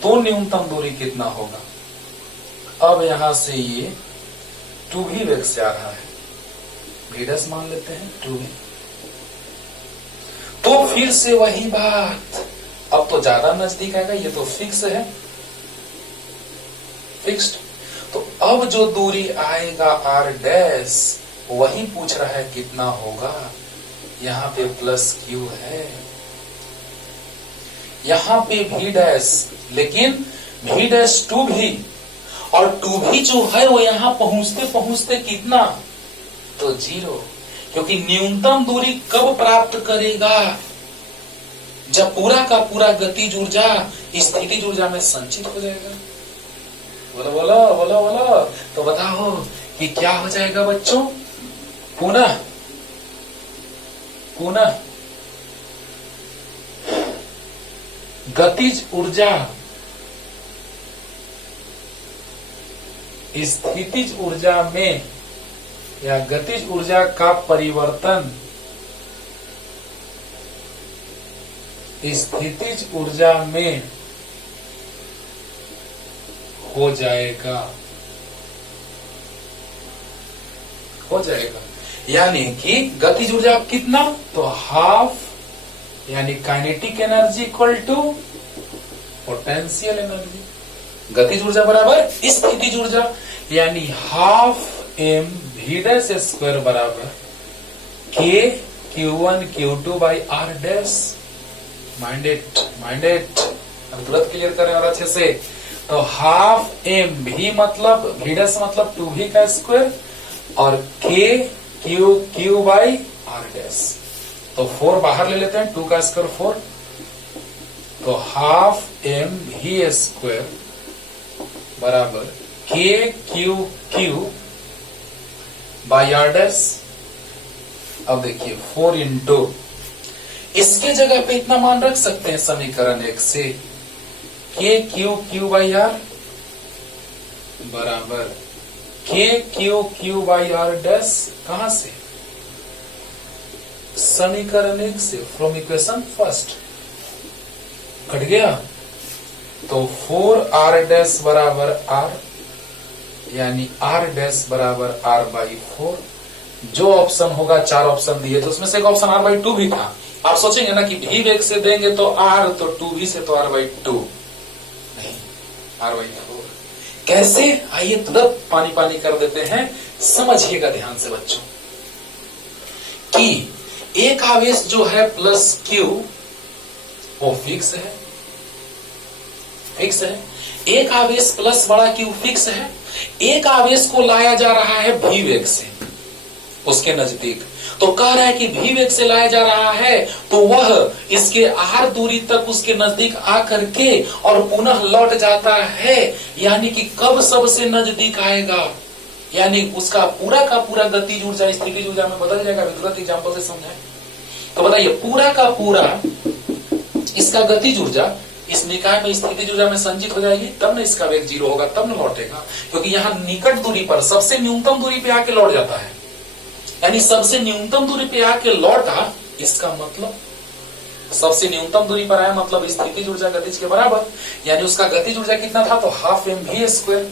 तो न्यूनतम दूरी कितना होगा। अब यहां से ये 2v वेग से आ रहा है, v' मान लेते हैं 2v। तो फिर से वही बात, अब तो ज्यादा नजदीक आएगा, ये तो फिक्स है, फिक्स्ड। तो अब जो दूरी आएगा r' वही पूछ रहा है कितना होगा। यहां पे प्लस q है, यहां पे v', लेकिन v' 2v, और 2v जो है वो यहां पहुंचते पहुंचते कितना, तो 0, क्योंकि न्यूनतम दूरी कब प्राप्त करेगा, जब पूरा का पूरा गतिज ऊर्जा स्थितिज ऊर्जा में संचित हो जाएगा। बोलो बोलो बोलो बोलो, तो बताओ कि क्या हो जाएगा बच्चों। पुनः पुनः गतिज ऊर्जा स्थितिज ऊर्जा में या गतिज ऊर्जा का परिवर्तन स्थितिज ऊर्जा में हो जाएगा, हो जाएगा। यानी कि गतिज ऊर्जा कितना, तो हाफ, यानी kinetic energy equal to potential energy. गतिज ऊर्जा बराबर स्थितिज ऊर्जा, यानी हाफ m(v')² बराबर k q1 q2 by r'। Minded minded, हम तुरंत क्लियर करें और अच्छे से। तो हाफ m, मतलब v' मतलब 2v का स्क्वायर, और k q बाई r'। तो 4 बाहर ले लेते हैं, 2 का स्क्वायर 4, तो हाफ m(v') बराबर k q बाई r'। अब देखिए 4 इंटू, इसके जगह पे इतना मान रख सकते हैं समीकरण 1 से, k q बाई r बराबर k q बाई r'। कहां से, समीकरण 1 से, फ्रॉम इक्वेशन फर्स्ट। कट गया, तो 4r' बराबर r, यानी r' बराबर r/4। जो ऑप्शन होगा, 4 ऑप्शन दिए तो उसमें से एक ऑप्शन r/2 भी था। आप सोचेंगे ना कि v वेग से देंगे तो r, तो 2v से तो r/2 नहीं, r/4। कैसे, आइए तुरंत पानी पानी कर देते हैं, समझिएगा ध्यान से बच्चों, कि एक आवेश जो है प्लस q वो फिक्स है, फिक्स है। एक आवेश प्लस बड़ा Q फिक्स है। एक आवेश को लाया जा रहा है v वेग से उसके नजदीक, तो कह रहा है कि v वेग से लाया जा रहा है तो वह इसके r दूरी तक उसके नजदीक आकर के और पुनः लौट जाता है, यानी कि कब सबसे नजदीक आएगा, यानी उसका पूरा का पूरा गतिज ऊर्जा स्थितिज ऊर्जा में बदल जाएगा। तुरंत एग्जांपल से समझाएं तो बताइए, पूरा का पूरा इसका गतिज ऊर्जा इस निकाय में स्थितिज ऊर्जा में संचित हो जाएगी, तब ना इसका वेग 0 होगा, तब ना लौटेगा, क्योंकि यहाँ निकट दूरी पर सबसे न्यूनतम दूरी पे आके लौट जाता है, यानी सबसे न्यूनतम दूरी पे आके लौटा, इसका मतलब सबसे न्यूनतम दूरी पर आया मतलब स्थितिज ऊर्जा गतिज के बराबर, यानी उसका गतिज ऊर्जा कितना था, तो हाफ mv²।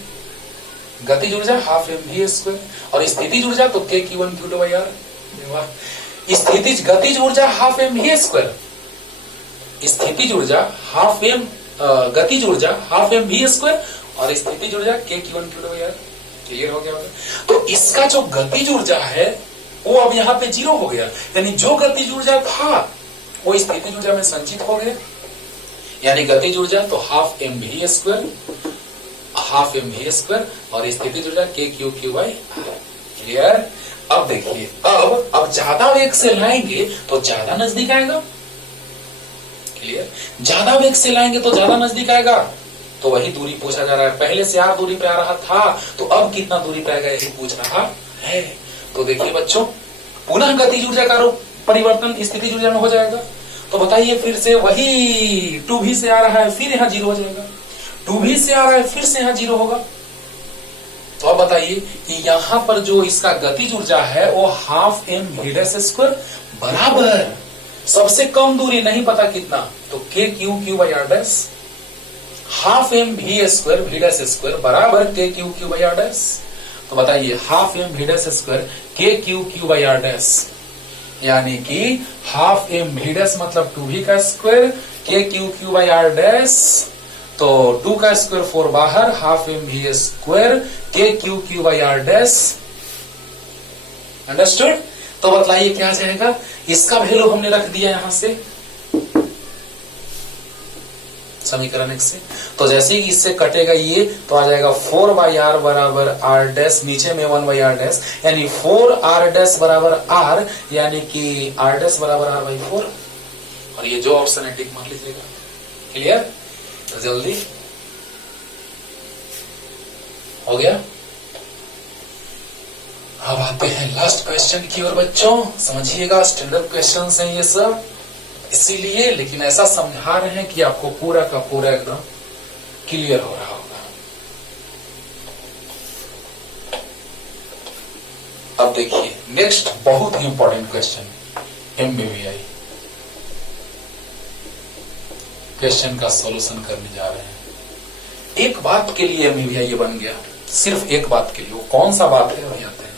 गतिज ऊर्जा हाफ mv², और स्थितिज ऊर्जा तो k q1 q2 by r। स्थितिज गतिज ऊर्जा हाफ mv², स्थितिज ऊर्जा हाफ m, गतिज ऊर्जा हाफ mv² और स्थितिज ऊर्जा k q1 q2 by r। Clear हो गया होगा। तो इसका जो गतिज ऊर्जा है वो अब यहाँ पे 0 हो गया, यानी जो गतिज ऊर्जा था वो स्थितिज ऊर्जा में संचित हो गया, यानी गतिज ऊर्जा तो हाफ mv² और स्थितिज ऊर्जा k q by r। Clear. अब देखिए, अब ज्यादा वेग से लाएंगे तो ज्यादा नजदीक आएगा। क्लियर, ज्यादा वेग से लाएंगे तो ज्यादा नजदीक आएगा। तो वही दूरी पूछा जा रहा है। पहले से r दूरी पे आ रहा था, तो अब कितना दूरी पे आएगा यही पूछ रहा है। तो देखिए बच्चों, पुनः गतिज ऊर्जा का परिवर्तन स्थितिज ऊर्जा में हो जाएगा। तो बताइए फिर से, वही 2v से आ रहा है, फिर यहाँ 0 हो जाएगा। 2v से आ रहा है, फिर से यहाँ 0 होगा। तो अब बताइए कि यहाँ पर जो इसका गतिज ऊर्जा है वो half M V dash square बराबर सबसे कम दूरी नहीं पता कितना, तो K Q by R dash, half M V square V dash square बराबर K Q by R dash. तो बताइए half M V dash square K Q by R dash, यानी कि हाफ एम वी डैश मतलब 2v का square, K Q by R dash, तो 2 का square 4 बाहर, half M V square K Q by R dash. Understood. तो बतलाइए क्या आ जाएगा, इसका वैल्यू हमने रख दिया यहां से समीकरण 1 से। तो जैसे ही इससे कटेगा ये, तो आ जाएगा 4 बाई आर बराबर आर डैश, नीचे में 1 बाई आर डैश, यानी 4 आर डैश बराबर आर, यानी कि आर डैश बराबर आर बाई 4। और ये जो ऑप्शन है टिक मार लीजिएगा। क्लियर। तो जल्दी हो गया। अब आते हैं लास्ट क्वेश्चन की ओर बच्चों। समझिएगा, स्टैंडर्ड क्वेश्चन हैं ये सब, इसीलिए लेकिन ऐसा समझा रहे हैं कि आपको पूरा का पूरा एकदम क्लियर हो रहा होगा। अब देखिए नेक्स्ट बहुत ही इंपॉर्टेंट क्वेश्चन, एमबीवीआई क्वेश्चन का सॉल्यूशन करने जा रहे हैं। एक बात के लिए एमबीवीआई बन गया, सिर्फ एक बात के लिए। वो कौन सा बात है वही आते हैं।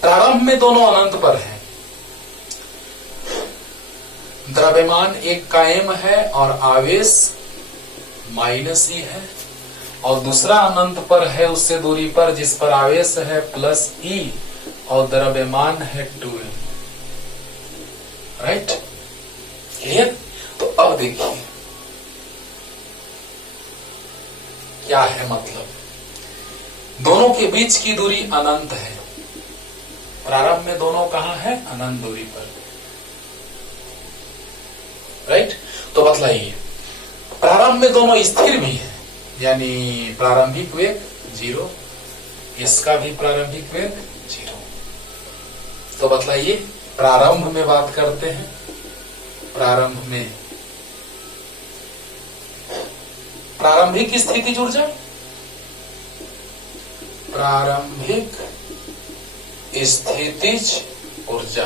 प्रारंभ में दोनों अनंत पर हैं, द्रव्यमान एक कायम है और आवेश माइनस ई है, और दूसरा अनंत पर है उससे दूरी पर, जिस पर आवेश है प्लस ई और द्रव्यमान है 2m। Right, clear. तो अब देखिए क्या है मतलब, दोनों के बीच की दूरी अनंत है। प्रारंभ में दोनों कहां है, अनंत दूरी पर। राइट। तो बतलाइए, प्रारंभ में दोनों स्थिर भी है, यानी प्रारंभिक वेग 0, इसका भी प्रारंभिक वेग 0। तो बतलाइए, प्रारंभ में बात करते हैं। प्रारंभ में प्रारंभिक स्थितिज ऊर्जा, प्रारंभिक स्थितिज ऊर्जा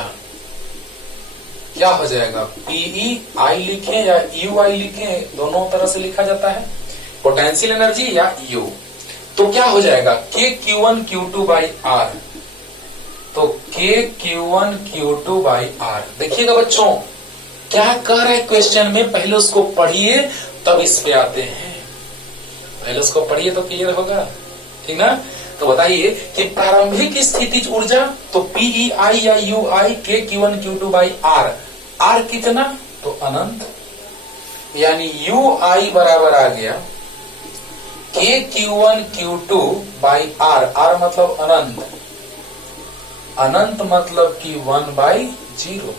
क्या हो जाएगा, पीई आई लिखें या यू आई लिखें, दोनों तरह से लिखा जाता है, पोटेंशियल एनर्जी या यू। तो क्या हो जाएगा, के Q1 Q2 बाई आर। तो के Q1 Q2 बाई आर। देखिएगा बच्चों क्या कह रहा है क्वेश्चन में, पहले उसको पढ़िए तब इस पे आते हैं। पहले उसको पढ़िए तो क्लियर होगा, ठीक ना। तो बताइए कि प्रारंभिक स्थितिज ऊर्जा, तो पीई आई या यू आई के Q1 Q2 by are. Are कितना, तो अनंत, यानी यू आई बराबर आ गया के Q1 Q2 by are. Are मतलब अनंत, अनंत मतलब कि 1 बाई 0,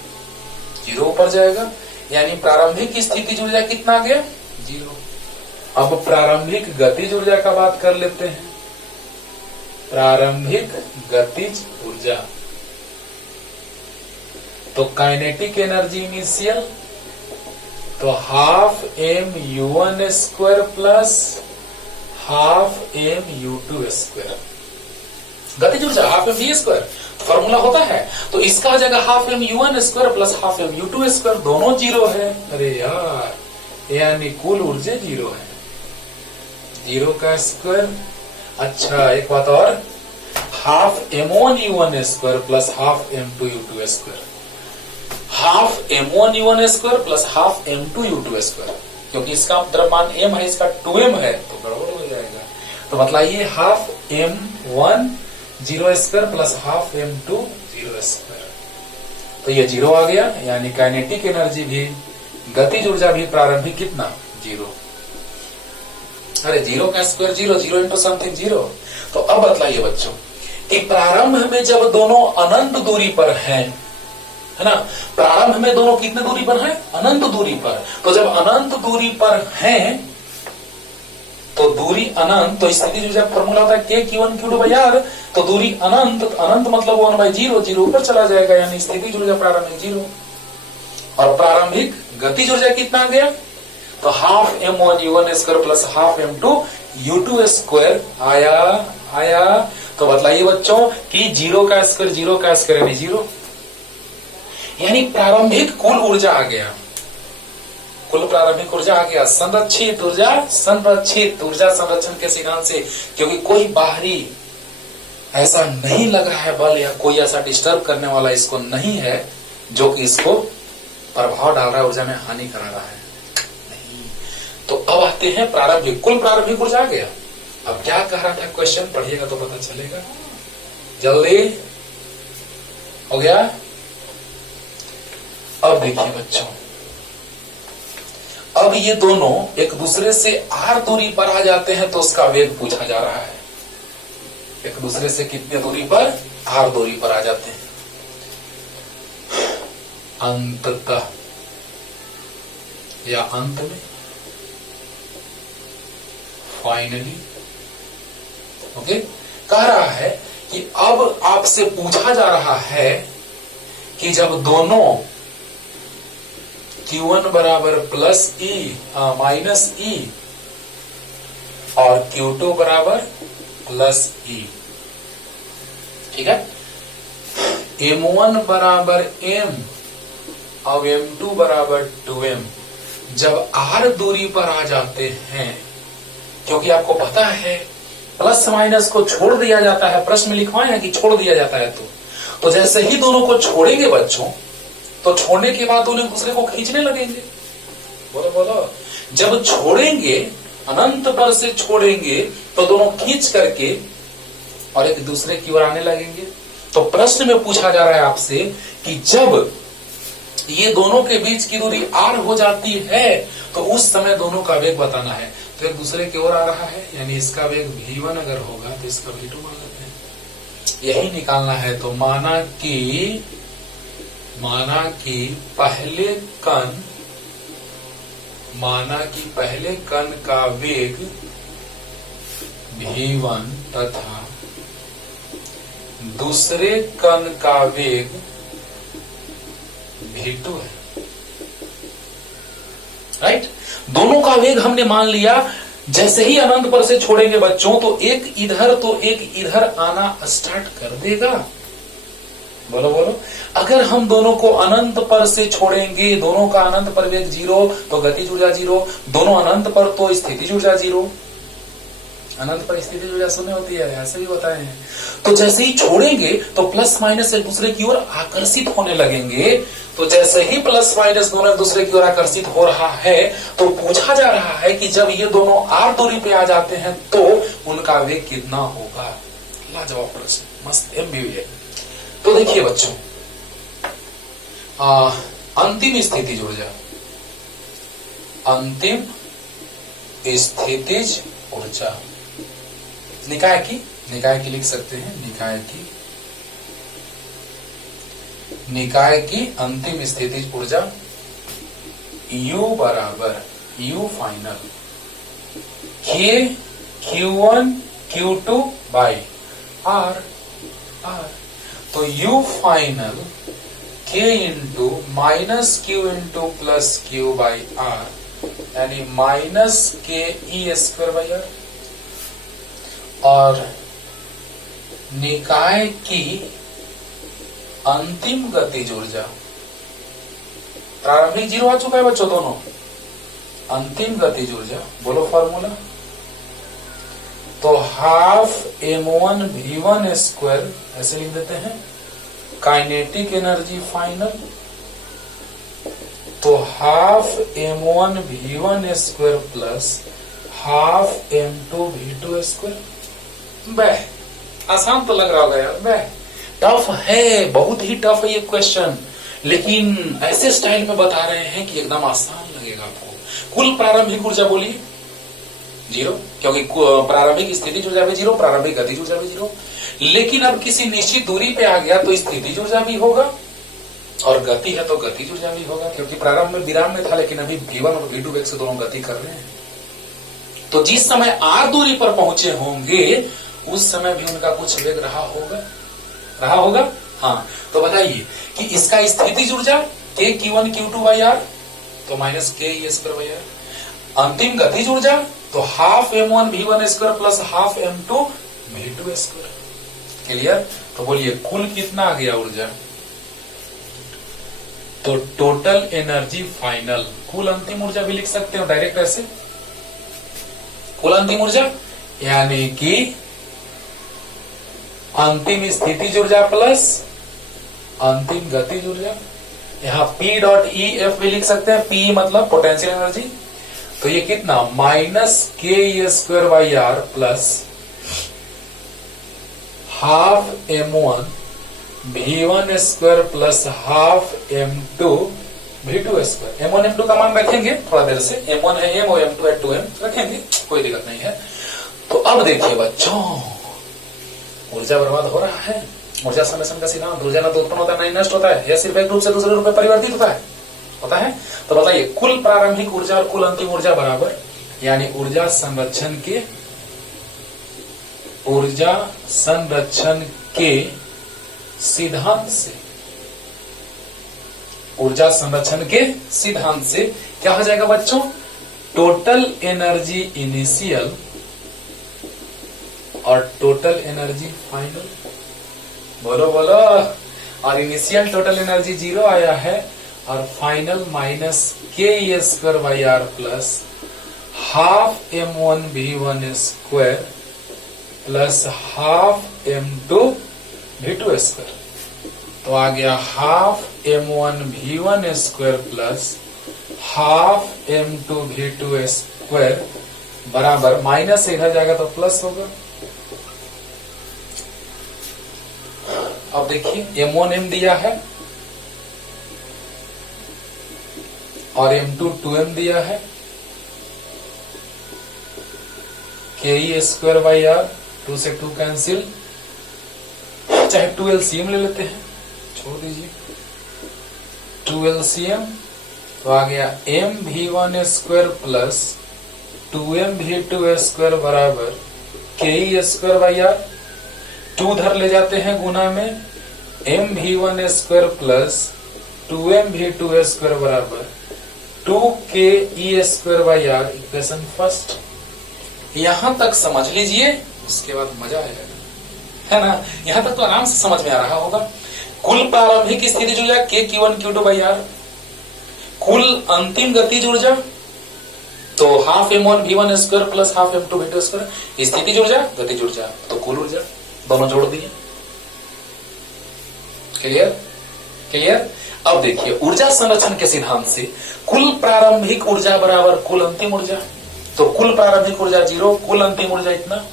0 ऊपर जाएगा, यानी प्रारंभिक स्थितिज ऊर्जा कितना आ गया, 0। अब प्रारंभिक गतिज ऊर्जा का बात कर लेते हैं। प्रारंभिक गतिज ऊर्जा, तो काइनेटिक एनर्जी इनिशियल, तो half M U1 square plus half M U2 square. गतिज ऊर्जा half M V square formula होता है, तो इसका हो जाएगा half M U1 square plus half M U2 square, दोनों 0 है। अरे यार, यानी कुल ऊर्जा 0 है, 0 का स्क्वायर। अच्छा एक बात और, half m1 U1 square plus half m2 U2 square, half m1 U1 square plus half m2 U2 square, क्योंकि इसका द्रव्यमान m है, इसका 2m है, तो गड़बड़ हो जाएगा। तो बतलाइए half m1 0 square plus half m2 0 square, तो ये 0 आ गया, यानी काइनेटिक एनर्जी भी, गतिज ऊर्जा भी प्रारंभिक कितना, 0। अरे 0 का स्क्वायर 0, 0 इंटू समथिंग 0। तो अब बतलाइए बच्चों कि प्रारंभ में जब दोनों अनंत दूरी पर हैं, है ना, प्रारंभ में दोनों कितने दूरी पर हैं? अनंत दूरी पर। तो जब अनंत दूरी पर हैं तो दूरी अनंत, तो स्थिति ऊर्जा फॉर्मूला होता है k q1 q2 by r। तो दूरी अनंत, अनंत मतलब 1/0, 0 ऊपर चला जाएगा, यानी स्थिति ऊर्जा प्रारंभिक 0। और प्रारंभिक गति ऊर्जा कितना आ गया? तो half m1u1 square plus half m2 u2 square आया। तो बतलाइए बच्चों कि 0 का स्क्वायर 0 का स्क्वायर यानी 0, यानी प्रारंभिक कुल ऊर्जा आ गया, कुल प्रारंभिक ऊर्जा आ गया। संरक्षित ऊर्जा संरक्षण के सिद्धांत से, क्योंकि कोई बाहरी ऐसा नहीं लग रहा है बल या कोई ऐसा डिस्टर्ब करने वाला इसको नहीं है जो कि इसको प्रभाव डाल रहा है, ऊर्जा में हानि करा रहा है, नहीं। तो अब आते हैं प्रारंभिक, कुल प्रारंभिक ऊर्जा आ गया। अब क्या कह रहा था क्वेश्चन, पढ़िएगा तो पता चलेगा। जल्दी हो गया। अब देखिए बच्चों, अब ये दोनों एक दूसरे से r दूरी पर आ जाते हैं तो उसका वेग पूछा जा रहा है। एक दूसरे से कितने दूरी पर? r दूरी पर आ जाते हैं। अंततः या अंत में, फाइनली, ओके, कह रहा है कि अब आपसे पूछा जा रहा है कि जब दोनों Q1 बराबर प्लस ई माइनस ई और Q2 बराबर प्लस ई, ठीक है, M1 बराबर M और M2 बराबर 2M जब R दूरी पर आ जाते हैं, क्योंकि आपको पता है प्लस माइनस को छोड़ दिया जाता है, प्रश्न में लिखवाए हैं कि छोड़ दिया जाता है। तो जैसे ही दोनों को छोड़ेंगे बच्चों, तो छोड़ने के बाद दोनों दूसरे को खींचने लगेंगे। बोलो बोलो, जब छोड़ेंगे, अनंत पर से छोड़ेंगे तो दोनों खींच करके और एक दूसरे की ओर आने लगेंगे। तो प्रश्न में पूछा जा रहा है आपसे कि जब ये दोनों के बीच की दूरी r हो जाती है तो उस समय दोनों का वेग बताना है। तो एक दूसरे की ओर आ रहा है, यानी इसका वेग v1 अगर होगा तो इसका v2 मान लेते हैं, यही निकालना है। तो माना कि पहले कण का वेग v1 तथा दूसरे कण का वेग v2 है, राइट। दोनों का वेग हमने मान लिया। जैसे ही अनंत पर से छोड़ेंगे बच्चों तो एक इधर तो एक इधर आना स्टार्ट कर देगा। बोलो बोलो, अगर हम दोनों को अनंत पर से छोड़ेंगे, दोनों का अनंत पर वेग 0 तो गतिज ऊर्जा 0, दोनों अनंत पर तो स्थितिज ऊर्जा 0। अनंत पर स्थितिज ऊर्जा 0 होती है, ऐसे भी बताए हैं। तो जैसे ही छोड़ेंगे तो प्लस माइनस एक दूसरे की ओर आकर्षित होने लगेंगे। तो जैसे ही प्लस माइनस दोनों एक दूसरे की ओर आकर्षित हो रहा है तो पूछा जा रहा है कि जब ये दोनों r दूरी पे आ जाते हैं तो उनका वेग कितना होगा। लाजवाब प्रश्न, मस्त एमबीए। तो देखिए बच्चों, अंतिम स्थितिज ऊर्जा, अंतिम स्थितिज ऊर्जा निकाय की लिख सकते हैं, निकाय की अंतिम स्थितिज ऊर्जा U बराबर U final K Q1 Q2 by R। तो U final K into minus Q into plus Q by R, यानी माइनस के ई स्क्वायर बाई R। और निकाय की अंतिम गतिज ऊर्जा, प्रारंभिक 0 आ चुका है बच्चों दोनों, अंतिम गतिज ऊर्जा बोलो फॉर्मूला। तो हाफ m1 v1 स्क्वायर ऐसे लिख देते हैं, काइनेटिक एनर्जी फाइनल। तो half m1 v1 square plus half m2 v2 square. आसान तो लग रहा होगा यार, टफ है, बहुत ही टफ है ये क्वेश्चन, लेकिन ऐसे स्टाइल में बता रहे हैं कि एकदम आसान लगेगा आपको। कुल प्रारंभिक ऊर्जा बोलिए जीरो, क्योंकि प्रारंभिक स्थिति ऊर्जा भी जीरो, प्रारंभिक गतिज ऊर्जा भी जीरो। लेकिन अब किसी निश्चित दूरी पे आ गया तो स्थितिज ऊर्जा भी होगा और गति है तो गतिज ऊर्जा भी होगा, क्योंकि प्रारंभ में विराम में था लेकिन अभी v1 और v2 वेग से दोनों गति कर रहे हैं। तो जिस समय r दूरी पर पहुंचे होंगे उस समय भी उनका कुछ वेग रहा होगा। हाँ, तो बताइए कि इसका स्थितिज ऊर्जा k q1 q2 by r तो minus k e square by r। अंतिम गतिज ऊर्जा तो half m1 v1 square plus half m2 v2 square. Clear? तो बोलिए कुल कितना आ गया ऊर्जा? तो टोटल एनर्जी फाइनल, कुल अंतिम ऊर्जा भी लिख सकते हो डायरेक्ट ऐसे, कुल अंतिम ऊर्जा यानी कि अंतिम स्थितिज ऊर्जा प्लस अंतिम गतिज ऊर्जा। यहां P डॉट ई एफ भी लिख सकते हैं, P मतलब पोटेंशियल एनर्जी। तो ये कितना minus k e square by r plus half m1 v1 square plus half m2 v2 square. m1 m2 का मान रखेंगे थोड़ा देर से, m1 है m और m2 है 2m, रखेंगे कोई दिक्कत नहीं है। तो अब देखिए बच्चों, ऊर्जा बर्बाद हो रहा है। ऊर्जा संरक्षण का सिद्धांत, ऊर्जा ना तो उत्पन्न होता है ना ही नष्ट होता है, यह सिर्फ एक रूप से दूसरे रूप में परिवर्तित होता है। तो बताइए कुल प्रारंभिक ऊर्जा और कुल अंतिम ऊर्जा बराबर, यानी ऊर्जा संरक्षण के सिद्धांत से, ऊर्जा संरक्षण के सिद्धांत से क्या हो जाएगा बच्चों? टोटल एनर्जी इनिशियल और टोटल एनर्जी फाइनल। बोलो बोलो। और इनिशियल टोटल एनर्जी जीरो आया है और final minus k e square by r plus half m1 v1 square plus half m2 v2 square. तो आ गया half m1 v1 square plus half m2 v2 square बराबर, minus इधर जाएगा तो plus होगा। अब देखिए m1 m दिया है और m2 2m दिया है, k e square by r, 2 से 2 कैंसिल, चाहे 2 LCM ले लेते हैं, छोड़ दीजिए 2 LCM। तो आ गया m v1 square plus 2m v2 square बराबर k e square by r। 2 धर ले जाते हैं गुना में, m v1 square plus 2m v2 square बराबर 2k e square by r। Equation first. यहां तक समझ लीजिए, उसके बाद मजा आएगा, है ना? यहां तक तो आराम से समझ में आ रहा होगा। कुल प्रारंभिक स्थितिज ऊर्जा k q1 q2 by r, कुल अंतिम गतिज ऊर्जा तो half m1 v1 square plus half m2 v2 square. स्थितिज ऊर्जा गतिज ऊर्जा तो कुल ऊर्जा, दोनों जोड़ दिए। क्लियर? अब देखिए ऊर्जा संरक्षण के सिद्धांत से कुल प्रारंभिक ऊर्जा बराबर कुल अंतिम ऊर्जा। तो कुल प्रारंभिक ऊर्जा जीरो, कुल अंतिम ऊर्जा इतना।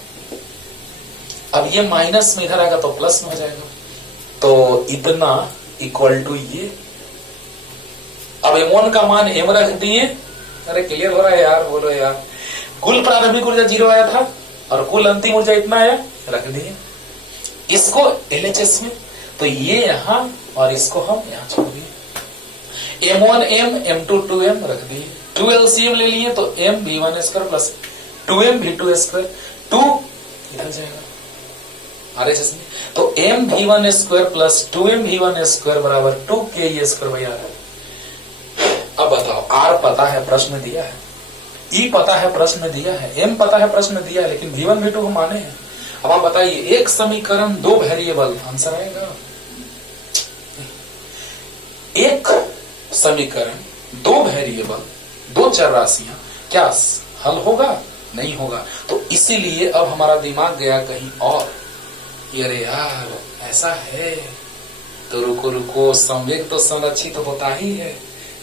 अब ये माइनस में इधर आएगा तो प्लस में हो जाएगा, तो इतना इक्वल टू ये। अब m1 का मान m रख दिए। अरे क्लियर हो रहा है यार? बोलो यार। कुल प्रारंभिक ऊर्जा जीरो आया था और कुल अंतिम ऊर्जा इतना आया, रख दिए इसको LHS में। तो ये यहां और इसको हम यहां छोड़ दिए। m1 m, m2 2m रख दिए। 2 LCM ले लिए तो m v1 square plus 2m v2 square, 2 इधर जाएगा RHS में। तो m v1 square plus 2m v1 square बराबर 2k e square by r। अब बताओ, r पता है प्रश्न दिया है, e पता है प्रश्न दिया है, m पता है प्रश्न दिया है, लेकिन v1 v2 को माने हैं। अब आप बताइए, एक समीकरण 2 वेरिएबल, आंसर आएगा? एक समीकरण 2 वेरिएबल, 2 चर राशियां, क्या हल होगा? नहीं होगा। तो इसीलिए अब हमारा दिमाग गया कहीं और। अरे यार ऐसा है तो रुको, संवेग तो संरक्षित होता ही है,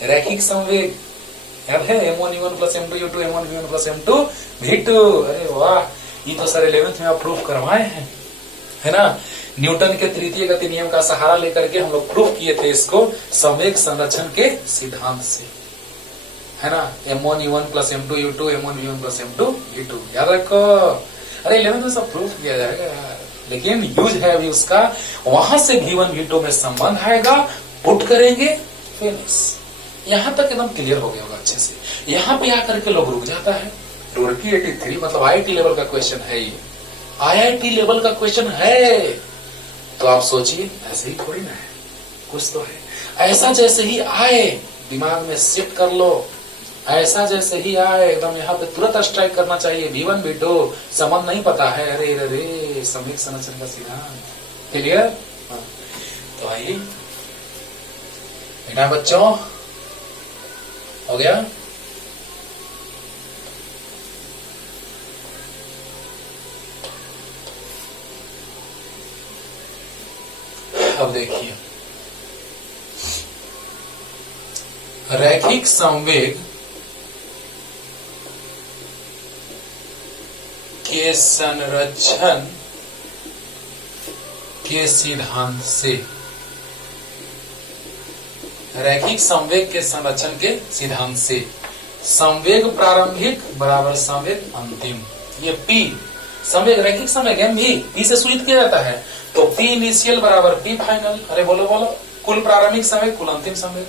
रैखिक संवेग। याद है m1 u1 plus m2 u2 m1 v1 plus m2 v2। अरे वाह, ये तो सर 11th में आप प्रूफ करवाए हैं, है ना? न्यूटन के तृतीय गति नियम का सहारा लेकर के हम लोग प्रूफ किए थे इसको संवेग संरक्षण के सिद्धांत से। है ना, M1U1 plus M2U2 M1V1 plus M2V2, याद रखो। अरे 11th में सब प्रूफ किया जाएगा यार, लेकिन यूज है अभी उसका। वहां से V1 V2 में संबंध आएगा, पुट करेंगे, फिनिश। यहां तक एकदम क्लियर हो गया होगा अच्छे से। यहां पे आकर के लोग रुक जाता है। रुड़की 83 मतलब IIT लेवल का क्वेश्चन है ये, IIT लेवल का क्वेश्चन है। तो आप सोचिए ऐसे ही थोड़ी ना है, कुछ तो है। ऐसा जैसे ही आए दिमाग में शिफ्ट कर लो, ऐसा जैसे ही आए एकदम यहाँ पे तुरंत स्ट्राइक करना चाहिए। V1 V2 संबंध नहीं पता है, अरे अरे समीक संरचना का सिद्धांत क्लियर। तो आइए बेटा बच्चों, हो गया। अब देखिए, रैखिक संवेग के संरक्षण के सिद्धांत से, रैखिक संवेग के संरक्षण के सिद्धांत से संवेग प्रारंभिक बराबर संवेग अंतिम। ये P संवेग, रैखिक संवेग M भी P से सूचित किया जाता है, तो P इनिशियल बराबर P फाइनल। अरे बोलो बोलो, कुल प्रारंभिक संवेग कुल अंतिम संवेग।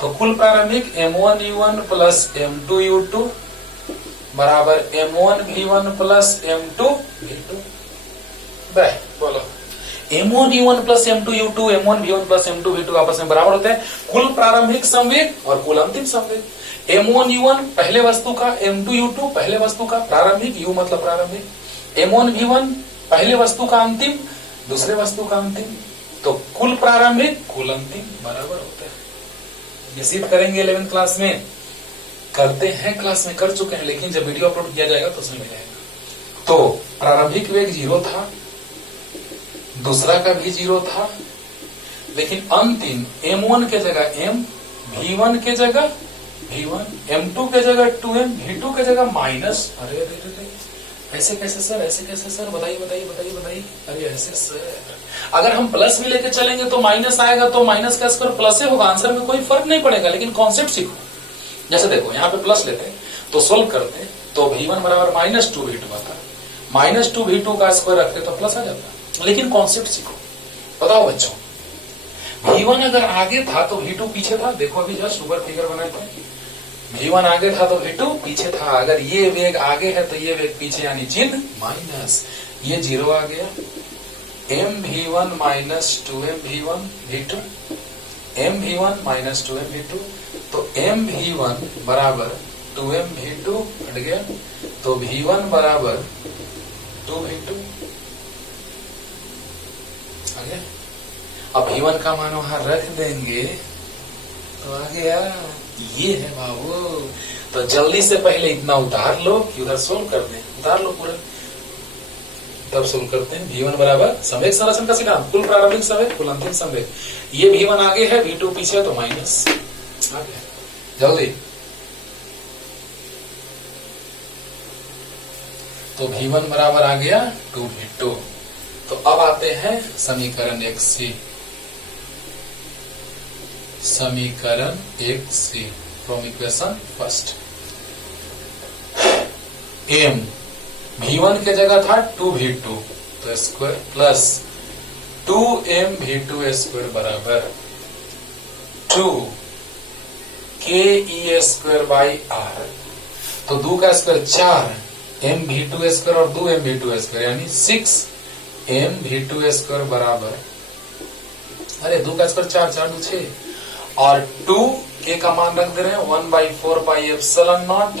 तो कुल प्रारंभिक M1U1 प्लस M2U2 बराबर M1V1 प्लस M2V2। बोलो, M1U1 plus M2U2 M1V1 plus M2V2 आपस में बराबर होते हैं कुल प्रारंभिक संवेग और कुल अंतिम संवेग। M1U1 पहले वस्तु का, M2U2 पहले वस्तु का प्रारंभिक, U मतलब प्रारंभिक, M1V1 पहले वस्तु का अंतिम, दूसरे वस्तु का अंतिम। तो कुल प्रारंभिक कुल अंतिम बराबर होते हैं। ये सिद्ध करेंगे 11th क्लास में, करते हैं, क्लास में कर चुके हैं, लेकिन जब वीडियो अपलोड किया जाएगा तो उसमें मिलेगा। तो प्रारंभिक वेग 0 था, दूसरा का भी 0 था, लेकिन अंतिम M1 के जगह M, V1 के जगह V1, M2 के जगह 2M, V2 के जगह माइनस। अरे अरे अरे ऐसे कैसे सर, ऐसे कैसे सर, बताइए बताइए बताइए बताइए। अरे ऐसे सर, अगर हम प्लस भी लेके चलेंगे तो माइनस आएगा, तो माइनस का स्क्वायर प्लस ही होगा, आंसर में कोई फर्क नहीं पड़ेगा। लेकिन कॉन्सेप्ट सीखो। जैसे देखो यहाँ पे प्लस लेते हैं तो सोल्व करते हैं, तो V1 बराबर -2V2 आता, -2V2 का स्क्वायर रखते तो प्लस आ जाता। लेकिन कॉन्सेप्ट सीखो। बताओ बच्चों, V1 अगर आगे था तो V2 पीछे था। देखो अभी जस्ट ऊपर फिगर बनाए थे, V1 आगे था तो V2 पीछे था। अगर ये वेग आगे है तो ये वेग पीछे, यानी चिन्ह माइनस, ये 0 आ गया। MV1 minus 2MV1 V2, MV1 minus 2MV2, तो MV1 बराबर 2MV2 हट गया, तो V1 बराबर 2V2 आ गया। अब V1 का मान वहां रख देंगे तो आ गया। ये है बाबू। तो जल्दी से पहले इतना उतार लो कि उधर सोल्व कर दें, उतार लो पूरा, तब सोल्व करते हैं। V1 बराबर संवेग संरक्षण का सिद्धांत, कुल प्रारंभिक संवेग कुल अंतिम संवेग। ये V1 आगे है, V2 पीछे है, तो माइनस आ गया। जल्दी, तो V1 बराबर आ गया 2V2। तो अब आते हैं समीकरण 1C, समीकरण 1C from equation first. M V1 के जगह था 2V2, तो स्क्वायर प्लस 2MV2 स्क्वायर बराबर 2 KE स्क्वायर बाई R। तो 2 का स्क्वायर 4 MV2 स्क्वायर और 2 MV2 स्क्वायर यानी 6 MV2 स्क्वायर बराबर, अरे 2 का स्क्वायर 4, 4 2 6, और 2 K का मान रख दे रहे हैं 1/4 पाई epsilon not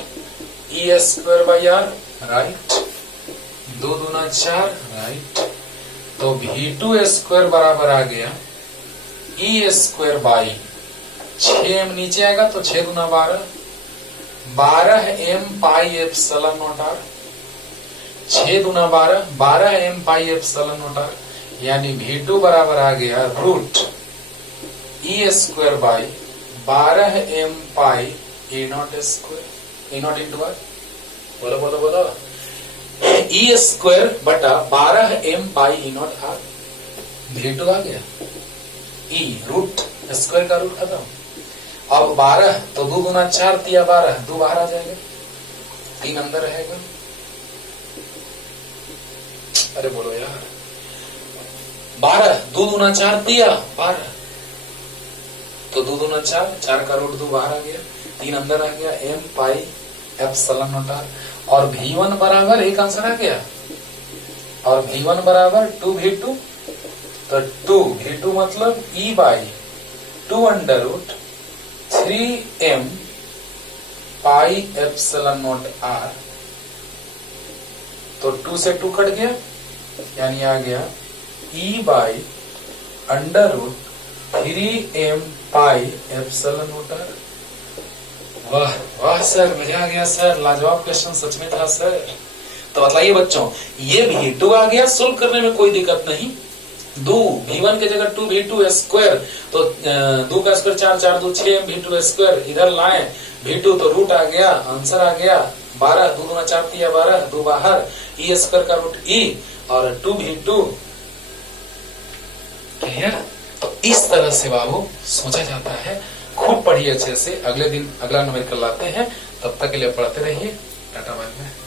E square by R, right. 2 दूना 4, राइट। तो V2 स्क्वायर बराबर आ गया E स्क्वायर बाई 6M नीचे आएगा तो 6 दूना 12, 12M pi epsilon not R, 6 दूना 12, 12M pi epsilon not R, यानी V2 बराबर आ गया root E square by 12M pi E not square, E not into R। बोलो बोलो बोलो, E स्क्वायर बटा 12M pi E not R। V2 आ गया, E रूट स्क्वायर का रूट खत्म, अब 12 तो 2 दूना 4 तिया 12, 2 बाहर आ जाएगा, 3 अंदर रहेगा। अरे बोलो यार, 12 2 दूना 4 तिया 12, तो 2 दूना 4, 4 का रूट 2 बाहर आ गया, 3 अंदर आ गया, m pi epsilon not r। और v1 बराबर एक आंसर आ गया, और v1 बराबर 2v2, तो 2v2 मतलब e by 2 under root 3m pi epsilon not r। तो 2 से 2 कट गया, यानी आ गया e by under root 3m pi epsilon not r। वाह वाह सर, मजा आ गया सर, लाजवाब क्वेश्चन सच में था सर। तो बताइए बच्चों, ये v2 आ गया, सोल्व करने में कोई दिक्कत नहीं। 2 v1 के जगह 2v2 स्क्वायर, तो 2 का स्क्वायर 4, 4 2 6 v2 स्क्वायर इधर लाए, v2 तो रूट आ गया, आंसर आ गया 12, 2 दूना 4 तिया 12, 2 बाहर, e स्क्वायर का रूट e और 2v2। क्लियर? तो इस तरह से बाबू सोचा जाता है। खूब पढ़िए अच्छे से, अगले दिन अगला न्यूमेरिकल लाते हैं, तब तक के लिए पढ़ते रहिए। Tata bye bye.